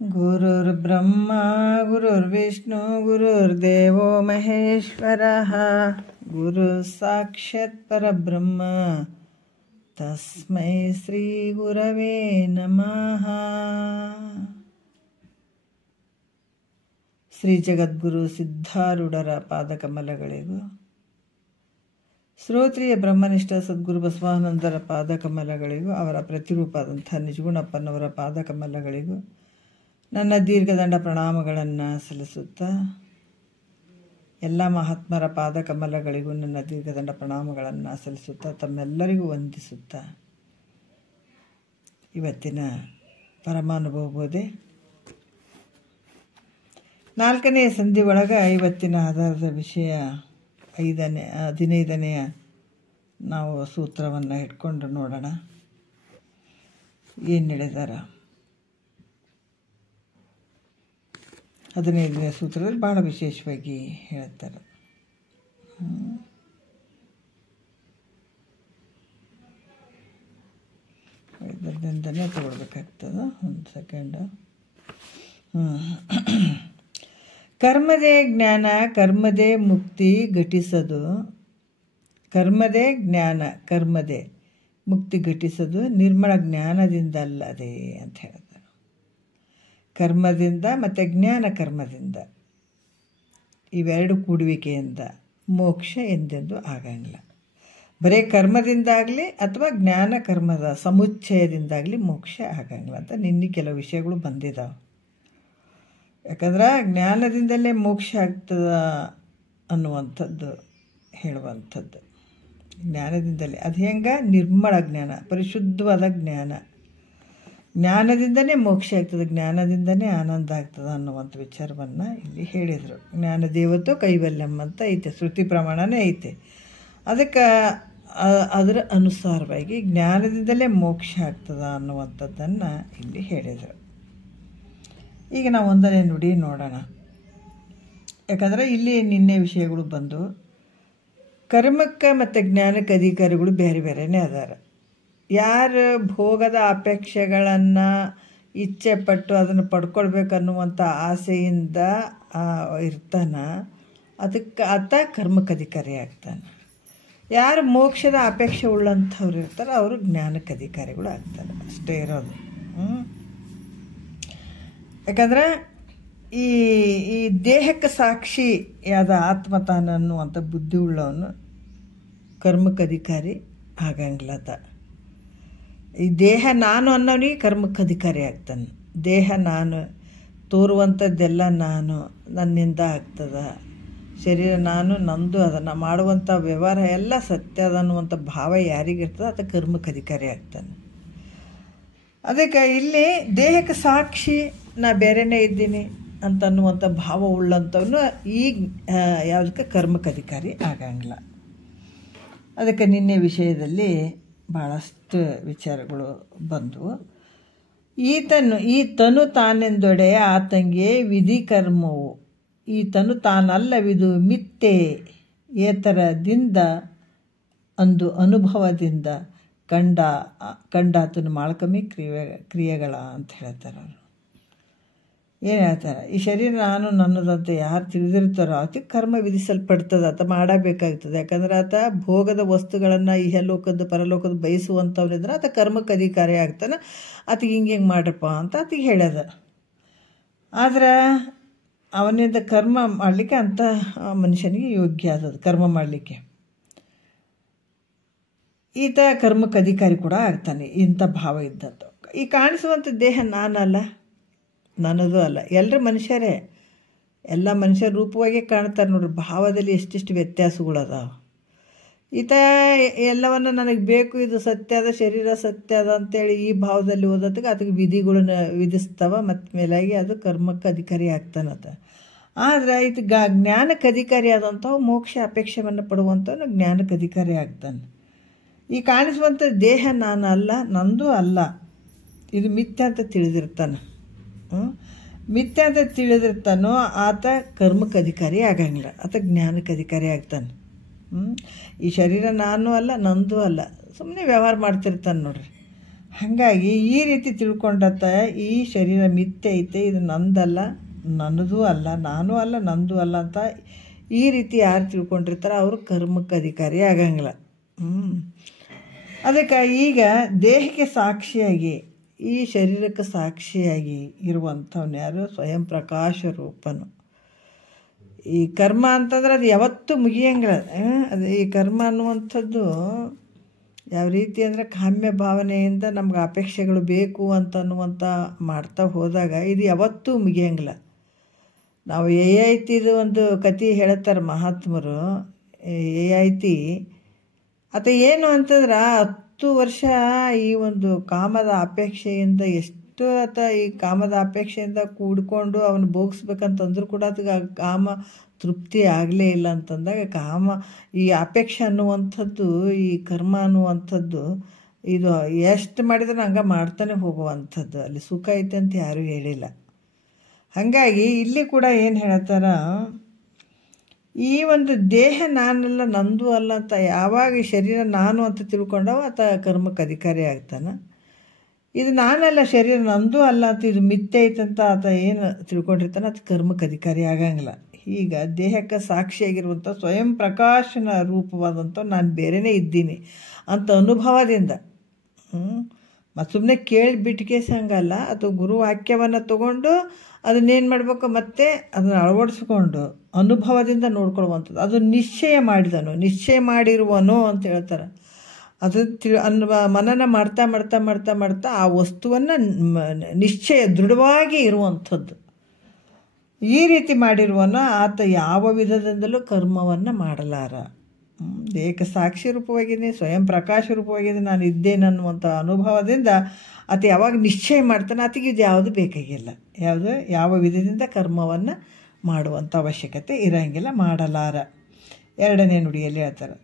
गुरुर्ब्रह्मा गुरुर्विष्णु गुरुर्देवो महेश्वरः गुरु साक्षात् परब्रह्म तस्मै श्री गुरवे नमः। ಶ್ರೀ ಜಗದ್ಗುರು ಸಿದ್ಧಾರೂಢರ ಪಾದಕಮಲಗಳಿಗೂ ಶ್ರೋತ್ರಿಯ ಬ್ರಹ್ಮನಿಷ್ಠ ಸದ್ಗುರು ಬಸವಾನಂದರ ಪಾದಕಮಲಗಳಿಗೂ ಅವರ ಪ್ರತಿರೂಪದಂಥ ನಿಜಗುಣಪ್ಪನವರ ಪಾದಕಮಲಗಳಿಗೂ ನನ್ನ ದೀರ್ಘದಂಡ ಪ್ರಣಾಮಗಳನ್ನು ಸಲ್ಲಿಸುತ್ತಾ, ಎಲ್ಲ ಮಹಾತ್ಮರ ಪಾದಕಮಲಗಳಿಗೂ ನನ್ನ ದೀರ್ಘದಂಡ ಪ್ರಣಾಮಗಳನ್ನು ಸಲ್ಲಿಸುತ್ತಾ, ತಮ್ಮೆಲ್ಲರಿಗೂ ವಂದಿಸುತ್ತಾ, ಇವತ್ತಿನ ಪರಮಾನುಭವ ಬೋಧೆ 4ನೇ ಸಂಧಿ ಒಳಗೆ ಇವತ್ತಿನ ಆಧಾರದ ವಿಷಯ 15ನೆಯ ನಾವು ಸೂತ್ರವನ್ನು ಇಟ್ಕೊಂಡು ನೋಡೋಣ ಏನು ಹೇಳಿದಾರ. 15ನೇ ಸೂತ್ರದಲ್ಲಿ ಭಾಳ ವಿಶೇಷವಾಗಿ ಹೇಳ್ತಾರೆ. ಇದರಿಂದನೇ ತಗೊಳ್ಬೇಕಾಗ್ತದೆ. ಒಂದು ಸೆಕೆಂಡು. ಕರ್ಮದೇ ಜ್ಞಾನ ಕರ್ಮದೇ ಮುಕ್ತಿ ಘಟಿಸದು. ಕರ್ಮದೇ ಜ್ಞಾನ ಕರ್ಮದೇ ಮುಕ್ತಿ ಘಟಿಸದು ನಿರ್ಮಲ ಜ್ಞಾನದಿಂದ ಅಲ್ಲದೆ ಅಂತ ಹೇಳ್ತಾರೆ. ಕರ್ಮದಿಂದ ಮತ್ತು ಜ್ಞಾನ ಕರ್ಮದಿಂದ ಇವೆರಡು ಕೂಡುವಿಕೆಯಿಂದ ಮೋಕ್ಷ ಎಂದೆಂದು ಆಗಂಗಿಲ್ಲ. ಬರೀ ಕರ್ಮದಿಂದಾಗಲಿ ಅಥವಾ ಜ್ಞಾನ ಕರ್ಮದ ಸಮುಚ್ಚಯದಿಂದಾಗಲಿ ಮೋಕ್ಷ ಆಗಂಗಿಲ್ಲ ಅಂತ ನಿನ್ನೆ ಕೆಲವು ವಿಷಯಗಳು ಬಂದಿದ್ದಾವೆ. ಯಾಕಂದ್ರೆ ಜ್ಞಾನದಿಂದಲೇ ಮೋಕ್ಷ ಆಗ್ತದ ಅನ್ನುವಂಥದ್ದು ಹೇಳುವಂಥದ್ದು. ಜ್ಞಾನದಿಂದಲೇ ಅದು ಹೆಂಗೆ? ನಿರ್ಮಲ ಜ್ಞಾನ, ಪರಿಶುದ್ಧವಾದ ಜ್ಞಾನ. ಜ್ಞಾನದಿಂದನೇ ಮೋಕ್ಷ ಆಗ್ತದೆ, ಜ್ಞಾನದಿಂದನೇ ಆನಂದ ಆಗ್ತದೆ ಅನ್ನುವಂಥ ವಿಚಾರವನ್ನು ಇಲ್ಲಿ ಹೇಳಿದರು. ಜ್ಞಾನ ದೇವತೋ ಕೈವಲ್ಯಂ ಅಂತ ಐತೆ, ಶ್ರುತಿ ಪ್ರಮಾಣನೇ ಐತೆ. ಅದಕ್ಕೆ ಅದರ ಅನುಸಾರವಾಗಿ ಜ್ಞಾನದಿಂದಲೇ ಮೋಕ್ಷ ಆಗ್ತದೆ ಅನ್ನುವಂಥದ್ದನ್ನು ಇಲ್ಲಿ ಹೇಳಿದರು. ಈಗ ನಾವು ಒಂದನೇ ನುಡಿ ನೋಡೋಣ. ಯಾಕಂದರೆ ಇಲ್ಲಿ ನಿನ್ನೆ ವಿಷಯಗಳು ಬಂದು ಕರ್ಮಕ್ಕೆ ಮತ್ತು ಜ್ಞಾನಕ್ಕೆ ಅಧಿಕಾರಿಗಳು ಬೇರೆ ಬೇರೆಯೇ ಅದಾರ. ಯಾರು ಭೋಗದ ಅಪೇಕ್ಷೆಗಳನ್ನು ಇಚ್ಛೆ ಪಟ್ಟು ಅದನ್ನು ಪಡ್ಕೊಳ್ಬೇಕನ್ನುವಂಥ ಆಸೆಯಿಂದ ಇರ್ತಾನೆ, ಅದಕ್ಕೆ ಆತ ಕರ್ಮಕ್ಕೆ ಅಧಿಕಾರಿ ಆಗ್ತಾನೆ. ಯಾರು ಮೋಕ್ಷದ ಅಪೇಕ್ಷೆ ಉಳ್ಳಂಥವ್ರು ಇರ್ತಾರೆ ಅವರು ಜ್ಞಾನಕ್ಕೆ ಅಧಿಕಾರಿಗಳು ಆಗ್ತಾರೆ. ಅಷ್ಟೇ ಇರೋದು. ಯಾಕಂದ್ರೆ ಈ ದೇಹಕ್ಕೆ ಸಾಕ್ಷಿಯಾದ ಆತ್ಮತಾನ ಅನ್ನುವಂಥ ಬುದ್ಧಿ ಉಳ್ಳವನು ಕರ್ಮಕ್ಕೆ ಅಧಿಕಾರಿ ಆಗಂಗಿಲ್ಲದ. ಈ ದೇಹ ನಾನು ಅನ್ನೋನಿಗೆ ಕರ್ಮಕ್ಕೆ ಅಧಿಕಾರಿ ಆಗ್ತಾನೆ. ದೇಹ ನಾನು, ತೋರುವಂಥದ್ದೆಲ್ಲ ನಾನು, ನನ್ನಿಂದ ಆಗ್ತದ, ಶರೀರ ನಾನು, ನಂದು, ಅದನ್ನು ಮಾಡುವಂಥ ವ್ಯವಹಾರ ಎಲ್ಲ ಸತ್ಯ ಅದ ಅನ್ನುವಂಥ ಭಾವ ಯಾರಿಗಿರ್ತದೆ ಅದು ಕರ್ಮಕ್ಕೆ ಅಧಿಕಾರಿ ಆಗ್ತಾನೆ. ಅದಕ್ಕೆ ಇಲ್ಲಿ ದೇಹಕ್ಕೆ ಸಾಕ್ಷಿ ನಾ ಬೇರೆಯೇ ಇದ್ದೀನಿ ಅಂತನ್ನುವಂಥ ಭಾವ ಉಳ್ಳಂಥವನು ಈಗ ಯಾವುದಕ್ಕೆ ಕರ್ಮಕ್ಕೆ ಅಧಿಕಾರಿ ಆಗಂಗಿಲ್ಲ. ಅದಕ್ಕೆ ನಿನ್ನೆ ವಿಷಯದಲ್ಲಿ ಭಾಳಷ್ಟು ವಿಚಾರಗಳು ಬಂದವು. ಈ ತನು ತಾನೆಂದೊಡೆ ಆತಂಗೆ ವಿಧಿ ಕರ್ಮವು, ಈ ತನು ತಾನಲ್ಲವಿದು ಮಿಥ್ಯೆ ಏತರದಿಂದ ಅಂದು ಅನುಭವದಿಂದ ಕಂಡಾತನು ಮಾಳ್ಕಮಿ ಕ್ರಿಯೆಗಳ ಅಂತ ಹೇಳ್ತಾರೆ ಅವರು. ಏನು ಹೇಳ್ತಾರೆ? ಈ ಶರೀರ ನಾನು ನನ್ನದಂತ ಯಾರು ತಿಳಿದಿರ್ತಾರೋ ಅದಕ್ಕೆ ಕರ್ಮ ವಿಧಿಸಲ್ಪಡ್ತದೆ, ಆತ ಮಾಡಬೇಕಾಗ್ತದೆ. ಯಾಕಂದ್ರೆ ಆತ ಭೋಗದ ವಸ್ತುಗಳನ್ನು ಇಹಲೋಕದ ಪರಲೋಕದ ಬಯಸುವಂಥವ್ರಿದ್ರೆ ಆತ ಕರ್ಮಕ್ಕೆ ಅಧಿಕಾರಿ ಆಗ್ತಾನೆ. ಆತಗೆ ಹಿಂಗೆ ಮಾಡ್ರಪ್ಪ ಅಂತ ಆತಗೆ ಹೇಳ್ಯದ. ಆದ್ರೆ ಅವನಿಂದ ಕರ್ಮ ಮಾಡಲಿಕ್ಕೆ ಅಂಥ ಮನುಷ್ಯನಿಗೆ ಯೋಗ್ಯ ಆದದು ಕರ್ಮ ಮಾಡಲಿಕ್ಕೆ. ಈತ ಕರ್ಮಕ್ಕೆ ಅಧಿಕಾರಿ ಕೂಡ ಆಗ್ತಾನೆ ಇಂಥ ಭಾವ ಇದ್ದದ್ದು. ಈ ಕಾಣಿಸುವಂಥ ದೇಹ ನಾನಲ್ಲ, ನನ್ನದು ಅಲ್ಲ. ಎಲ್ಲರೂ ಮನುಷ್ಯರೇ, ಎಲ್ಲ ಮನುಷ್ಯರ ರೂಪವಾಗಿ ಕಾಣ್ತಾರೆ ನೋಡ್ರಿ. ಭಾವದಲ್ಲಿ ಎಷ್ಟೆಷ್ಟು ವ್ಯತ್ಯಾಸಗಳದಾವ. ಈತ ಎಲ್ಲವನ್ನು ನನಗೆ ಬೇಕು, ಇದು ಸತ್ಯ ಅದ, ಶರೀರ ಸತ್ಯ ಅದ ಅಂತೇಳಿ ಈ ಭಾವದಲ್ಲಿ ಓದೋದಕ್ಕೆ ಅದಕ್ಕೆ ವಿಧಿಗಳನ್ನ ವಿಧಿಸ್ತಾವ. ಮತ್ತು ಮೇಲಾಗಿ ಅದು ಕರ್ಮಕ್ಕೆ ಅಧಿಕಾರಿ ಆಗ್ತಾನದ. ಆದರೆ ಇದು ಜ್ಞಾನಕ್ಕೆ ಅಧಿಕಾರಿ ಆದಂಥವು ಮೋಕ್ಷ ಅಪೇಕ್ಷೆಯನ್ನು ಪಡುವಂಥವನು ಜ್ಞಾನಕ್ಕೆ ಅಧಿಕಾರಿ ಆಗ್ತಾನೆ. ಈ ಕಾಣಿಸುವಂಥ ದೇಹ ನಾನು ಅಲ್ಲ, ನಂದು ಅಲ್ಲ, ಇದು ಮಿಥ್ಯ ಅಂತ ತಿಳಿದಿರ್ತಾನೆ. ಮಿಥ್ಯ ಅಂತ ತಿಳಿದಿರ್ತಾನೋ ಆತ ಕರ್ಮಕ್ಕೆ ಅಧಿಕಾರಿ ಆಗಂಗಿಲ್ಲ, ಆತ ಜ್ಞಾನಕ್ಕೆ ಅಧಿಕಾರಿ ಆಗ್ತಾನೆ. ಈ ಶರೀರ ನಾನು ಅಲ್ಲ, ನಂದು ಅಲ್ಲ, ಸುಮ್ಮನೆ ವ್ಯವಹಾರ ಮಾಡ್ತಿರ್ತಾನೆ ನೋಡ್ರಿ. ಹಾಗಾಗಿ ಈ ರೀತಿ ತಿಳ್ಕೊಂಡತ್ತ ಈ ಶರೀರ ಮಿಥ್ಯೆ ಐತೆ, ಇದು ನಂದಲ್ಲ, ನನ್ನದೂ ಅಲ್ಲ, ನಾನೂ ಅಲ್ಲ, ನಂದು ಅಲ್ಲ ಅಂತ ಈ ರೀತಿ ಯಾರು ತಿಳ್ಕೊಂಡಿರ್ತಾರೆ ಅವರು ಕರ್ಮಕ್ಕೆ ಅಧಿಕಾರಿ ಆಗಂಗಿಲ್ಲ. ಅದಕ್ಕೆ ಈಗ ದೇಹಕ್ಕೆ ಸಾಕ್ಷಿಯಾಗಿ, ಈ ಶರೀರಕ್ಕೆ ಸಾಕ್ಷಿಯಾಗಿ ಇರುವಂಥವ್ನು ಯಾರು? ಸ್ವಯಂ ಪ್ರಕಾಶ ರೂಪನು. ಈ ಕರ್ಮ ಅಂತಂದ್ರೆ ಅದು ಯಾವತ್ತೂ ಮುಗಿಯಂಗಿಲ್ಲ. ಅದು ಈ ಕರ್ಮ ಅನ್ನುವಂಥದ್ದು ಯಾವ ರೀತಿ ಅಂದರೆ ಕಾಮ್ಯ ಭಾವನೆಯಿಂದ ನಮ್ಗೆ ಅಪೇಕ್ಷೆಗಳು ಬೇಕು ಅಂತನ್ನುವಂಥ ಮಾಡ್ತಾ ಹೋದಾಗ ಇದು ಯಾವತ್ತೂ ಮುಗಿಯಂಗಿಲ್ಲ. ನಾವು ಏಐತಿದು ಒಂದು ಕತೆ ಹೇಳ್ತಾರೆ ಮಹಾತ್ಮರು. ಏಐತಿ ಆತ ಏನು ಅಂತಂದ್ರೆ 10 ವರ್ಷ ಈ ಒಂದು ಕಾಮದ ಅಪೇಕ್ಷೆಯಿಂದ ಎಷ್ಟು ಆತ ಈ ಕಾಮದ ಅಪೇಕ್ಷೆಯಿಂದ ಕೂಡ್ಕೊಂಡು ಅವನು ಭೋಗಿಸ್ಬೇಕಂತಂದ್ರೂ ಕೂಡ ಅದಕ್ಕೆ ಕಾಮ ತೃಪ್ತಿ ಆಗಲೇ ಇಲ್ಲ ಅಂತಂದಾಗ ಈ ಅಪೇಕ್ಷೆ ಅನ್ನುವಂಥದ್ದು, ಈ ಕರ್ಮ ಅನ್ನುವಂಥದ್ದು ಇದು ಎಷ್ಟು ಮಾಡಿದ್ರೆ ಹಂಗೆ ಮಾಡ್ತಾನೆ ಹೋಗುವಂಥದ್ದು. ಅಲ್ಲಿ ಸುಖ ಐತೆ ಅಂತ ಯಾರೂ ಹೇಳಿಲ್ಲ. ಹಾಗಾಗಿ ಇಲ್ಲಿ ಕೂಡ ಏನು ಹೇಳ್ತಾರ, ಈ ಒಂದು ದೇಹ ನಾನಲ್ಲ, ನಂದು ಅಲ್ಲ ಅಂತ ಯಾವಾಗ ಈ ಶರೀರ ನಾನು ಅಂತ ತಿಳ್ಕೊಂಡವ ಆತ ಕರ್ಮಕ್ಕೆ ಅಧಿಕಾರಿ ಆಗ್ತಾನೆ. ಇದು ನಾನಲ್ಲ, ಶರೀರ ನಂದು ಅಲ್ಲ ಅಂತ ಇದು ಮಿಥ್ಯೆ ಐತಂತ ಆತ ಏನು ತಿಳ್ಕೊಂಡಿರ್ತಾನೆ ಅದು ಕರ್ಮಕ್ಕೆ ಅಧಿಕಾರಿ ಆಗಂಗಿಲ್ಲ. ಈಗ ದೇಹಕ್ಕೆ ಸಾಕ್ಷಿಯಾಗಿರುವಂಥ ಸ್ವಯಂ ಪ್ರಕಾಶನ ರೂಪವಾದಂಥ ನಾನು ಬೇರೆಯೇ ಇದ್ದೀನಿ ಅಂತ ಅನುಭವದಿಂದ ಮತ್ತು ಸುಮ್ಮನೆ ಕೇಳಿ ಬಿಟ್ಕೇಸಿ ಹಂಗಲ್ಲ, ಅಥವಾ ಗುರು ವಾಕ್ಯವನ್ನು ತಗೊಂಡು ಅದನ್ನೇನು ಮಾಡಬೇಕು, ಮತ್ತೆ ಅದನ್ನು ಅಳವಡಿಸ್ಕೊಂಡು ಅನುಭವದಿಂದ ನೋಡ್ಕೊಳ್ಳುವಂಥದ್ದು. ಅದು ನಿಶ್ಚಯ ಮಾಡಿದನು, ನಿಶ್ಚಯ ಮಾಡಿರುವನು ಅಂತ ಹೇಳ್ತಾರೆ. ಅದು ಮನನ ಮಾಡ್ತಾ ಮಾಡ್ತಾ ಮಾಡ್ತಾ ಮಾಡ್ತಾ ಆ ವಸ್ತುವನ್ನು ನಿಶ್ಚಯ ದೃಢವಾಗಿ ಇರುವಂಥದ್ದು. ಈ ರೀತಿ ಮಾಡಿರುವನು ಆತ ಯಾವ ವಿಧದಿಂದಲೂ ಕರ್ಮವನ್ನು ಮಾಡಲಾರ. ದೇಹಕ್ಕೆ ಸಾಕ್ಷಿ ರೂಪವಾಗಿದೆ, ಸ್ವಯಂ ಪ್ರಕಾಶ ರೂಪವಾಗಿದೆ, ನಾನು ಇದ್ದೇನೆ ಅನ್ನುವಂಥ ಅನುಭವದಿಂದ ಆತ ಯಾವಾಗ ನಿಶ್ಚಯ ಮಾಡ್ತಾನೆ ಆತಗೆ ಇದು ಯಾವುದು ಬೇಕಾಗಿಲ್ಲ. ಯಾವ ವಿಧದಿಂದ ಕರ್ಮವನ್ನು ಮಾಡುವಂಥ ಅವಶ್ಯಕತೆ ಇರೋಂಗಿಲ್ಲ, ಮಾಡಲಾರ. 2ನೇ ನುಡಿಯಲ್ಲಿ ಹೇಳ್ತಾರೆ,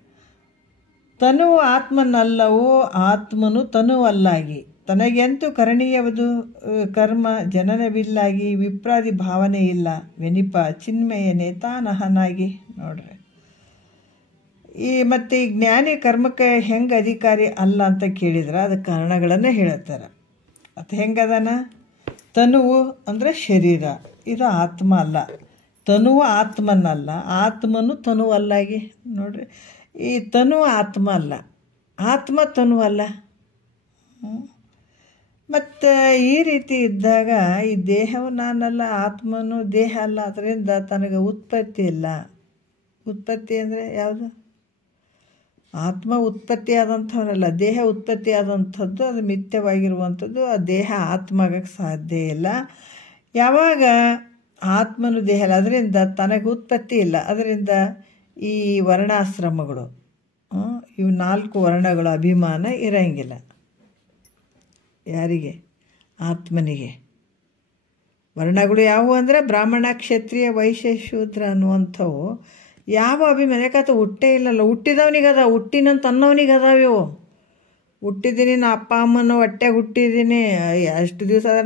ತನುವು ಆತ್ಮನಲ್ಲವೋ ಆತ್ಮನು ತನುವಲ್ಲಾಗಿ ತನಗೆಂತೂ ಕರಣೀಯವುದು ಕರ್ಮ ಜನನವಿಲ್ಲಾಗಿ ವಿಪ್ರಾದಿ ಭಾವನೆ ಇಲ್ಲ ವೆನಿಪ ಚಿನ್ಮಯನೇ ತಾನಹನಾಗಿ. ನೋಡ್ರಿ, ಮತ್ತು ಈ ಜ್ಞಾನಿ ಕರ್ಮಕ್ಕೆ ಹೆಂಗೆ ಅಧಿಕಾರಿ ಅಲ್ಲ ಅಂತ ಕೇಳಿದ್ರೆ ಅದಕ್ಕೆ ಕಾರಣಗಳನ್ನು ಹೇಳ್ತಾರೆ. ಅದು ಹೆಂಗದಾನ? ತನುವು ಅಂದರೆ ಶರೀರ, ಇದು ಆತ್ಮ ಅಲ್ಲ. ತನುವು ಆತ್ಮನಲ್ಲ, ಆತ್ಮನು ತನುವಲ್ಲಾಗಿ. ನೋಡ್ರಿ, ಈ ತನು ಆತ್ಮ ಅಲ್ಲ, ಆತ್ಮ ತನುವಲ್ಲ. ಮತ್ತು ಈ ರೀತಿ ಇದ್ದಾಗ ಈ ದೇಹವು ನಾನಲ್ಲ, ಆತ್ಮನು ದೇಹ ಅಲ್ಲ, ಅದರಿಂದ ತನಗೆ ಉತ್ಪತ್ತಿ ಇಲ್ಲ. ಉತ್ಪತ್ತಿ ಅಂದರೆ ಯಾವುದು? ಆತ್ಮ ಉತ್ಪತ್ತಿ ಆದಂಥವನಲ್ಲ, ದೇಹ ಉತ್ಪತ್ತಿ ಆದಂಥದ್ದು, ಅದು ಮಿಥ್ಯವಾಗಿರುವಂಥದ್ದು. ಆ ದೇಹ ಆತ್ಮ ಆಗಕ್ಕೆ ಸಾಧ್ಯ ಇಲ್ಲ. ಯಾವಾಗ ಆತ್ಮನು ದೇಹ ಅಲ್ಲ, ಅದರಿಂದ ತನಗೆ ಉತ್ಪತ್ತಿ ಇಲ್ಲ. ಅದರಿಂದ ಈ ವರ್ಣಾಶ್ರಮಗಳು, ಇವು 4 ವರ್ಣಗಳ ಅಭಿಮಾನ ಇರೋಂಗಿಲ್ಲ. ಯಾರಿಗೆ? ಆತ್ಮನಿಗೆ. ವರ್ಣಗಳು ಯಾವುವು ಅಂದರೆ ಬ್ರಾಹ್ಮಣ, ಕ್ಷತ್ರಿಯ, ವೈಶ್ಯ, ಶೂದ್ರ ಅನ್ನುವಂಥವು ಯಾವ ಅಭಿಮಾನ? ಯಾಕಂತ ಹುಟ್ಟೇ ಇಲ್ಲಲ್ಲ, ಹುಟ್ಟಿದವನಿಗದ, ಹುಟ್ಟಿನಂತ ಅನ್ನೋನಿಗೆ ಅದಾವಿವು. ಹುಟ್ಟಿದ್ದೀನಿ, ನಾ ಅಪ್ಪ ಅಮ್ಮನ ಹೊಟ್ಟೆಗೆ ಹುಟ್ಟಿದ್ದೀನಿ, ಅಷ್ಟು ದಿವಸ ಆದ್ರೆ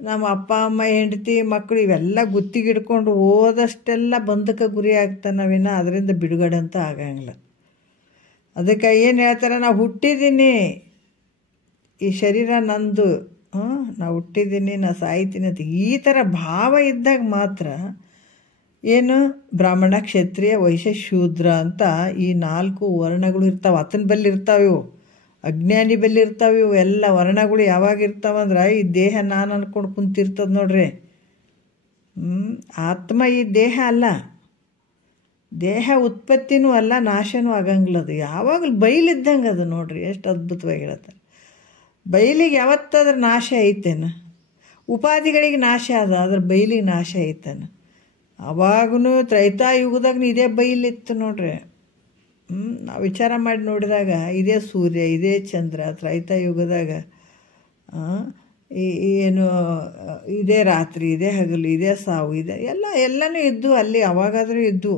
ನಮ್ಮ ಅಪ್ಪ ಅಮ್ಮ ಹೆಂಡತಿ ಮಕ್ಕಳು ಇವೆಲ್ಲ ಗುತ್ತಿಗಿಡ್ಕೊಂಡು ಹೋದಷ್ಟೆಲ್ಲ ಬಂಧಕ್ಕೆ ಗುರಿ ಆಗ್ತಾನವಿನ ಅದರಿಂದ ಬಿಡುಗಡೆ ಅಂತ ಆಗಂಗಿಲ್ಲ. ಅದಕ್ಕೆ ಏನು ಹೇಳ್ತಾರೆ, ನಾವು ಹುಟ್ಟಿದ್ದೀನಿ, ಈ ಶರೀರ ನಂದು, ನಾವು ಹುಟ್ಟಿದ್ದೀನಿ, ನಾ ಸಾಯ್ತೀನಿ ಅಂತ ಈ ಥರ ಭಾವ ಇದ್ದಾಗ ಮಾತ್ರ ಏನು ಬ್ರಾಹ್ಮಣ, ಕ್ಷತ್ರಿಯ, ವೈಶ್ಯ, ಶೂದ್ರ ಅಂತ ಈ 4 ವರ್ಣಗಳು ಇರ್ತಾವೆ. ಆತನ ಬಲ್ಲಿ ಇರ್ತಾವೆ ಇವು, ಅಜ್ಞಾನಿ ಬಲ್ಲಿ ಇರ್ತಾವೆ ಇವು. ಎಲ್ಲ ವರ್ಣಗಳು ಯಾವಾಗ ಇರ್ತಾವಂದ್ರೆ ಈ ದೇಹ ನಾನು ಅಂದ್ಕೊಂಡು ಕುಂತಿರ್ತದೆ ನೋಡ್ರಿ. ಆತ್ಮ ಈ ದೇಹ ಅಲ್ಲ, ದೇಹ ಉತ್ಪತ್ತಿನೂ ಅಲ್ಲ, ನಾಶನೂ ಆಗಂಗಿಲ್ಲ. ಅದು ಯಾವಾಗಲೂ ಬಯಲಿದ್ದಂಗೆ ಅದು. ನೋಡ್ರಿ ಎಷ್ಟು ಅದ್ಭುತವಾಗಿ ಹೇಳ್ತಾರೆ. ಬಯಲಿಗೆ ಯಾವತ್ತಾದ್ರೂ ನಾಶ ಐತೇನ? ಉಪಾಧಿಗಳಿಗೆ ನಾಶ ಅದ, ಅದ್ರ ಬಯಲಿಗೆ ನಾಶ ಐತೇನ? ಅವಾಗೂ ತ್ರೈತಾಯುಗದಾಗ ಇದೇ ಬಯಲಿತ್ತು ನೋಡ್ರಿ. ನಾವು ವಿಚಾರ ಮಾಡಿ ನೋಡಿದಾಗ ಇದೇ ಸೂರ್ಯ, ಇದೇ ಚಂದ್ರ, ತ್ರೈತಾಯುಗದಾಗ ಏನು ಇದೇ ರಾತ್ರಿ, ಇದೇ ಹಗಲು, ಇದೇ ಸಾವು, ಇದೆ ಎಲ್ಲನೂ ಇದ್ದು ಅಲ್ಲಿ ಅವಾಗಾದರೂ ಇದ್ದು.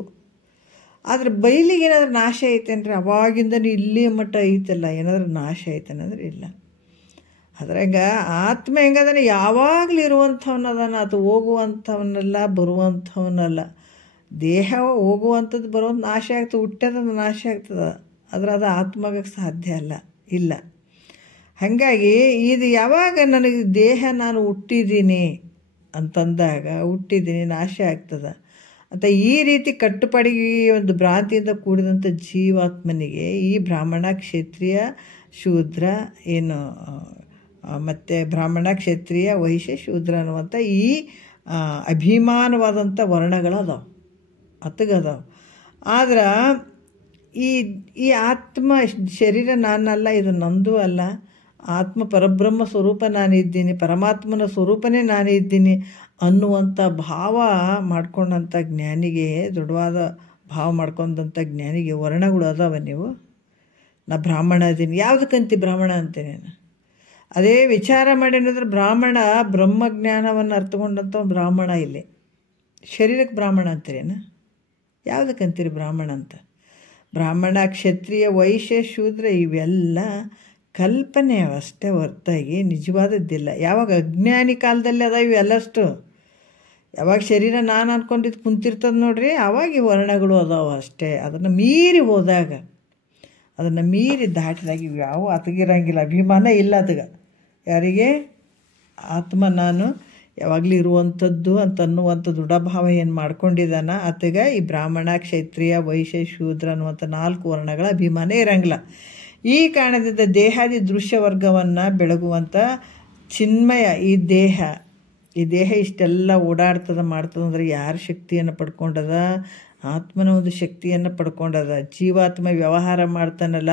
ಆದರೆ ಬಯಲಿಗೆ ಏನಾದರೂ ನಾಶ ಐತೇನ್ರಿ? ಅವಾಗಿಂದನೂ ಇಲ್ಲಿ ಮಟ್ಟ ಐತಲ್ಲ, ಏನಾದರೂ ನಾಶ ಐತೇನಂದ್ರೆ ಇಲ್ಲ. ಅದ್ರಾಗ ಆತ್ಮ ಹೆಂಗದಾನೆ, ಯಾವಾಗಲೂ ಇರುವಂಥವನದಾನ, ಅದು ಹೋಗುವಂಥವನಲ್ಲ, ಬರುವಂಥವನಲ್ಲ. ದೇಹ ಹೋಗುವಂಥದ್ದು ಬರೋದು ನಾಶ ಆಗ್ತದೆ, ಹುಟ್ಟೋದು ನಾಶ ಆಗ್ತದೆ, ಆದರೆ ಅದು ಆತ್ಮಕ್ಕೆ ಸಾಧ್ಯ ಇಲ್ಲ. ಹಾಗಾಗಿ ಇದು ಯಾವಾಗ ನನಗೆ ದೇಹ ನಾನು ಹುಟ್ಟಿದ್ದೀನಿ ಅಂತಂದಾಗ ಹುಟ್ಟಿದ್ದೀನಿ ನಾಶ ಆಗ್ತದೆ ಅಂತ ಈ ರೀತಿ ಕಟ್ಟುಪಾಡಿಗೆ ಒಂದು ಭ್ರಾಂತಿಯಿಂದ ಕೂಡಿದಂಥ ಜೀವಾತ್ಮನಿಗೆ ಈ ಬ್ರಾಹ್ಮಣ, ಕ್ಷತ್ರಿಯ, ಶೂದ್ರ ಏನು ಮತ್ತು ಬ್ರಾಹ್ಮಣ, ಕ್ಷತ್ರಿಯ, ವೈಶ್ಯ, ಶೂದ್ರ ಅನ್ನುವಂಥ ಈ ಅಭಿಮಾನವಾದಂಥ ವರ್ಣಗಳದಾವೆ, ಅತಗದಾವೆ. ಆದ್ರೆ ಈ ಆತ್ಮ ಶರೀರ ನಾನಲ್ಲ, ಇದು ನಂದು ಅಲ್ಲ, ಆತ್ಮ ಪರಬ್ರಹ್ಮ ಸ್ವರೂಪ ನಾನಿದ್ದೀನಿ, ಪರಮಾತ್ಮನ ಸ್ವರೂಪನೇ ನಾನಿದ್ದೀನಿ ಅನ್ನುವಂಥ ಭಾವ ಮಾಡ್ಕೊಂಡಂಥ ಜ್ಞಾನಿಗೆ, ದೃಢವಾದ ಭಾವ ಮಾಡ್ಕೊಂಡಂಥ ಜ್ಞಾನಿಗೆ ವರ್ಣಗಳು ಅದಾವ. ನೀವು ನಾ ಬ್ರಾಹ್ಮಣ ಅದೀನಿ, ಯಾವುದಕ್ಕಂತಿ ಬ್ರಾಹ್ಮಣ ಅಂತೇನೆ. ಅದೇ ವಿಚಾರ ಮಾಡಿದ್ರೆ ಬ್ರಾಹ್ಮಣ ಬ್ರಹ್ಮಜ್ಞಾನವನ್ನು ಅರ್ಥಕೊಂಡಂಥ ಬ್ರಾಹ್ಮಣ. ಇಲ್ಲಿ ಶರೀರಕ್ಕೆ ಬ್ರಾಹ್ಮಣ ಅಂತೀರೇನ? ಯಾವುದಕ್ಕಂತೀರಿ ಬ್ರಾಹ್ಮಣ ಅಂತ? ಬ್ರಾಹ್ಮಣ, ಕ್ಷತ್ರಿಯ, ವೈಶ್ಯ, ಶೂದ್ರ ಇವೆಲ್ಲ ಕಲ್ಪನೆ ಅಷ್ಟೇ ಹೊರತಾಗಿ ನಿಜವಾದದ್ದಿಲ್ಲ. ಯಾವಾಗ ಅಜ್ಞಾನಿ ಕಾಲದಲ್ಲಿ ಅದ ಇವೆಲ್ಲಷ್ಟು, ಯಾವಾಗ ಶರೀರ ನಾನು ಅಂದ್ಕೊಂಡಿದ್ದು ಕುಂತಿರ್ತದೆ ನೋಡ್ರಿ, ಆವಾಗ ಈ ವರ್ಣಗಳು ಅದಾವೆ ಅಷ್ಟೇ. ಅದನ್ನು ಮೀರಿ ಹೋದಾಗ, ಅದನ್ನು ಮೀರಿ ದಾಟಿದಾಗ ಇವು ಯಾವ ಅತಗಿರಂಗಿಲ್ಲ, ಅಭಿಮಾನ ಇಲ್ಲ ಅದಕ್ಕೆ. ಯಾರಿಗೆ? ಆತ್ಮ ನಾನು ಯಾವಾಗಲೂ ಇರುವಂಥದ್ದು ಅಂತ ಅನ್ನುವಂಥ ದೃಢಭಾವ ಏನು ಮಾಡ್ಕೊಂಡಿದ್ದಾನ ಆತಗ ಈ ಬ್ರಾಹ್ಮಣ, ಕ್ಷತ್ರಿಯ, ವೈಶ್ಯ, ಶೂದ್ರ ಅನ್ನುವಂಥ 4 ವರ್ಣಗಳ ಅಭಿಮಾನ ಇರಂಗಿಲ್ಲ. ಈ ಕಾರಣದಿಂದ ದೇಹಾದಿ ದೃಶ್ಯ ವರ್ಗವನ್ನು ಬೆಳಗುವಂಥ ಚಿನ್ಮಯ ಈ ದೇಹ ಇಷ್ಟೆಲ್ಲ ಓಡಾಡ್ತದ ಮಾಡ್ತದಂದ್ರೆ ಯಾರ ಶಕ್ತಿಯನ್ನು ಪಡ್ಕೊಂಡದ? ಆತ್ಮನ ಒಂದು ಶಕ್ತಿಯನ್ನು ಪಡ್ಕೊಂಡದ. ಜೀವಾತ್ಮ ವ್ಯವಹಾರ ಮಾಡ್ತಾನಲ್ಲ,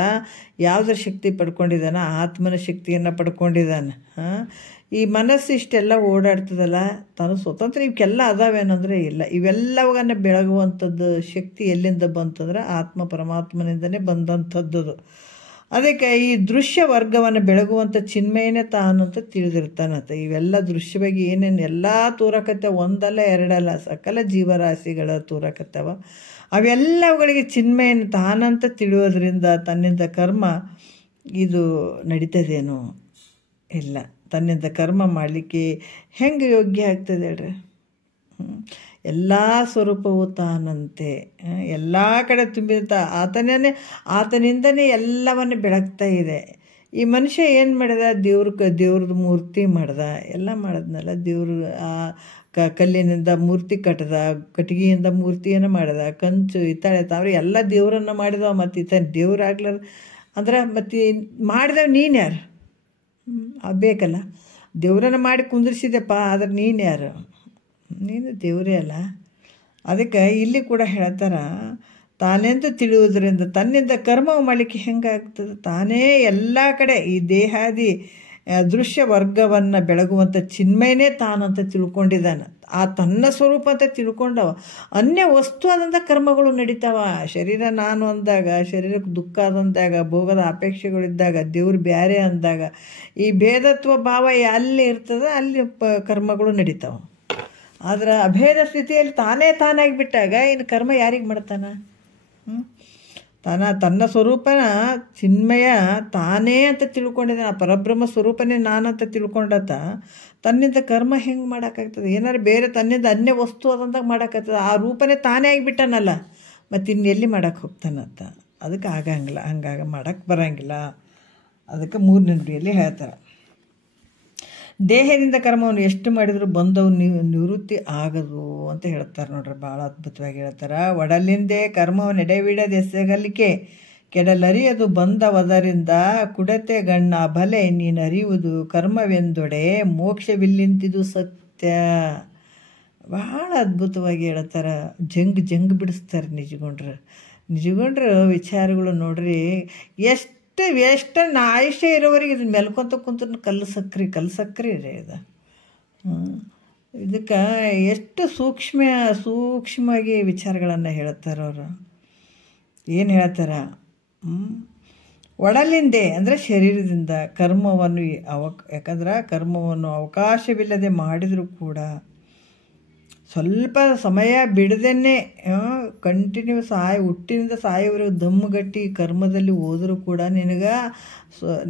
ಯಾವುದರ ಶಕ್ತಿ ಪಡ್ಕೊಂಡಿದ್ದಾನ? ಆತ್ಮನ ಶಕ್ತಿಯನ್ನು ಪಡ್ಕೊಂಡಿದ್ದಾನೆ. ಈ ಮನಸ್ಸು ಇಷ್ಟೆಲ್ಲ ಓಡಾಡ್ತದಲ್ಲ, ತಾನು ಸ್ವತಂತ್ರ ಇವಕ್ಕೆಲ್ಲ ಅದಾವೇನಂದರೆ ಇಲ್ಲ. ಇವೆಲ್ಲವನ್ನ ಬೆಳಗುವಂಥದ್ದು ಶಕ್ತಿ ಎಲ್ಲಿಂದ ಬಂತಂದ್ರೆ ಆತ್ಮ ಪರಮಾತ್ಮನಿಂದನೇ ಬಂದಂಥದ್ದು. ಅದಕ್ಕೆ ಈ ದೃಶ್ಯ ವರ್ಗವನ್ನು ಬೆಳಗುವಂಥ ಚಿನ್ಮಯನೇ ತಾನು ಅಂತ ತಿಳಿದಿರ್ತಾನಂತ. ಇವೆಲ್ಲ ದೃಶ್ಯವಾಗಿ ಏನೇನು ಎಲ್ಲ ತೋರಕತ್ತವ, ಒಂದಲ್ಲ ಎರಡಲ್ಲ, ಸಕಲ ಜೀವರಾಶಿಗಳ ತೋರಕತ್ತವ. ಅವೆಲ್ಲವುಗಳಿಗೆ ಚಿನ್ಮಯನ ತಾನಂತ ತಿಳಿಯೋದ್ರಿಂದ ತನ್ನಿಂದ ಕರ್ಮ ಇದು ನಡೀತದೇನೋ ಇಲ್ಲ. ತನ್ನಿಂದ ಕರ್ಮ ಮಾಡಲಿಕ್ಕೆ ಹೆಂಗೆ ಯೋಗ್ಯ ಆಗ್ತದೆ ಹೇಳ್ರಿ? ಎಲ್ಲ ಸ್ವರೂಪವು ತಾನಂತೆ, ಎಲ್ಲ ಕಡೆ ತುಂಬಿರ್ತ ಆತನಿಂದನೇ ಎಲ್ಲವನ್ನು ಬೆಳಗ್ತಾ ಇದೆ. ಈ ಮನುಷ್ಯ ಏನು ಮಾಡಿದ? ದೇವ್ರದ್ದು ಮೂರ್ತಿ ಮಾಡ್ದ, ಎಲ್ಲ ಮಾಡಿದ್ನಲ್ಲ. ದೇವ್ರ ಕಲ್ಲಿನಿಂದ ಮೂರ್ತಿ ಕಟ್ಟದ, ಕಟ್ಟಿಗೆಯಿಂದ ಮೂರ್ತಿಯನ್ನು ಮಾಡಿದ, ಕಂಚು ಹಿತ್ತಾಳೆ ತಾವ್ರಿ ಎಲ್ಲ ದೇವರನ್ನು ಮಾಡಿದವ. ಮತ್ತು ಈತ ದೇವ್ರಾಗ್ಲಾರ ಅಂದ್ರೆ ಮತ್ತು ಮಾಡಿದವ ನೀನು ಯಾರು? ಬೇಕಲ್ಲ, ದೇವ್ರನ್ನ ಮಾಡಿ ಕುಂದಿರ್ಸಿದೆಪ್ಪ, ಆದ್ರೆ ನೀನು ಯಾರು? ನೀನು ದೇವರೇ ಅಲ್ಲ. ಅದಕ್ಕೆ ಇಲ್ಲಿ ಕೂಡ ಹೇಳ್ತಾರ, ತಾನೆಂದು ತಿಳಿಯುವುದರಿಂದ ತನ್ನಿಂದ ಕರ್ಮ ಮಾಡಲಿಕ್ಕೆ ಹೆಂಗಾಗ್ತದೆ? ತಾನೇ ಎಲ್ಲ ಕಡೆ ಈ ದೇಹಾದಿ ದೃಶ್ಯ ವರ್ಗವನ್ನು ಬೆಳಗುವಂಥ ಚಿನ್ಮಯನೇ ತಾನಂತ ತಿಳ್ಕೊಂಡಿದ್ದಾನೆ. ಆ ತನ್ನ ಸ್ವರೂಪ ಅಂತ ತಿಳ್ಕೊಂಡವ. ಅನ್ಯ ವಸ್ತು ಆದಂಥ ಕರ್ಮಗಳು ನಡೀತಾವ. ಶರೀರ ನಾನು ಅಂದಾಗ, ಶರೀರಕ್ಕೆ ದುಃಖ ಆದಂದಾಗ, ಭೋಗದ ಅಪೇಕ್ಷೆಗಳಿದ್ದಾಗ, ದೇವ್ರು ಬ್ಯಾರೆ ಅಂದಾಗ, ಈ ಭೇದತ್ವ ಭಾವ ಎಲ್ಲಿ ಇರ್ತದೆ ಅಲ್ಲಿ ಕರ್ಮಗಳು ನಡೀತಾವೆ. ಆದ್ರೆ ಅಭೇದ ಸ್ಥಿತಿಯಲ್ಲಿ ತಾನಾಗಿ ಬಿಟ್ಟಾಗ ಇನ್ನು ಕರ್ಮ ಯಾರಿಗೆ ಮಾಡ್ತಾನೆ? ತನ್ನ ಸ್ವರೂಪನ ಚಿನ್ಮಯ ತಾನೇ ಅಂತ ತಿಳ್ಕೊಂಡಿದ್ದಾನೆ. ಆ ಪರಬ್ರಹ್ಮ ಸ್ವರೂಪನೇ ನಾನಂತ ತಿಳ್ಕೊಂಡತ ತನ್ನಿಂದ ಕರ್ಮ ಹೆಂಗೆ ಮಾಡೋಕ್ಕಾಗ್ತದೆ? ಏನಾರು ಬೇರೆ ತನ್ನಿಂದ ಅನ್ಯ ವಸ್ತು ಅದಂದಾಗ ಮಾಡೋಕ್ಕಾಗ್ತದೆ? ಆ ರೂಪನೇ ತಾನೇ ಆಗಿಬಿಟ್ಟಾನಲ್ಲ, ಮತ್ತು ಇನ್ನೆಲ್ಲಿ ಮಾಡೋಕ್ಕೆ ಹೋಗ್ತಾನಂತ. ಅದಕ್ಕೆ ಆಗಂಗಿಲ್ಲ, ಹಂಗಾಗಿ ಮಾಡೋಕ್ಕೆ ಬರೋಂಗಿಲ್ಲ. ಅದಕ್ಕೆ 3ನೇ ನುಡಿಯಲ್ಲಿ ಹೇಳ್ತಾರೆ, ದೇಹದಿಂದ ಕರ್ಮವನ್ನು ಎಷ್ಟು ಮಾಡಿದರೂ ಬಂದವು ನಿವೃತ್ತಿ ಆಗದು ಅಂತ ಹೇಳ್ತಾರೆ ನೋಡ್ರಿ. ಭಾಳ ಅದ್ಭುತವಾಗಿ ಹೇಳ್ತಾರೆ. ಒಡಲಿಂದೇ ಕರ್ಮವನ್ನು ಎಡೆಬಿಡದೆಸಗಲಿಕ್ಕೆ ಕೆಡಲರಿಯದು ಬಂದವದರಿಂದ ಕುಡತೆ ಗಣ್ಣ ಬಲೆ ನೀನು ಅರಿಯುವುದು ಕರ್ಮವೆಂದೊಡೆ ಮೋಕ್ಷವಿಲ್ಲಿಂತಿದು ಸತ್ಯ. ಭಾಳ ಅದ್ಭುತವಾಗಿ ಹೇಳ್ತಾರೆ. ಜಂಗ್ ಬಿಡಿಸ್ತಾರೆ ನಿಜಗೊಂಡ್ರೆ ವಿಚಾರಗಳು ನೋಡ್ರಿ. ಎಷ್ಟು ಆಯುಷ್ಯ ಇರೋವರೆಗೆ ಇದನ್ನ ಮೆಲ್ಕೊಂತ ಕುಂತ ಕಲ್ಲು ಸಕ್ರಿ ರೀ ಇದು. ಇದಕ್ಕೆ ಎಷ್ಟು ಸೂಕ್ಷ್ಮವಾಗಿ ವಿಚಾರಗಳನ್ನು ಹೇಳ್ತಾರೆ ಅವರು. ಏನು ಹೇಳ್ತಾರೆ? ಒಡಲಿಂದೆ ಅಂದರೆ ಶರೀರದಿಂದ ಕರ್ಮವನ್ನು ಯಾಕಂದ್ರೆ ಕರ್ಮವನ್ನು ಅವಕಾಶವಿಲ್ಲದೆ ಮಾಡಿದರೂ ಕೂಡ ಸ್ವಲ್ಪ ಸಮಯ ಬಿಡದೇನೆ ಕಂಟಿನ್ಯೂ ಹುಟ್ಟಿನಿಂದ ಸಾಯೋವರೆಗೂ ದಮ್ಮುಗಟ್ಟಿ ಕರ್ಮದಲ್ಲಿ ಹೋದರೂ ಕೂಡ ನಿನಗೆ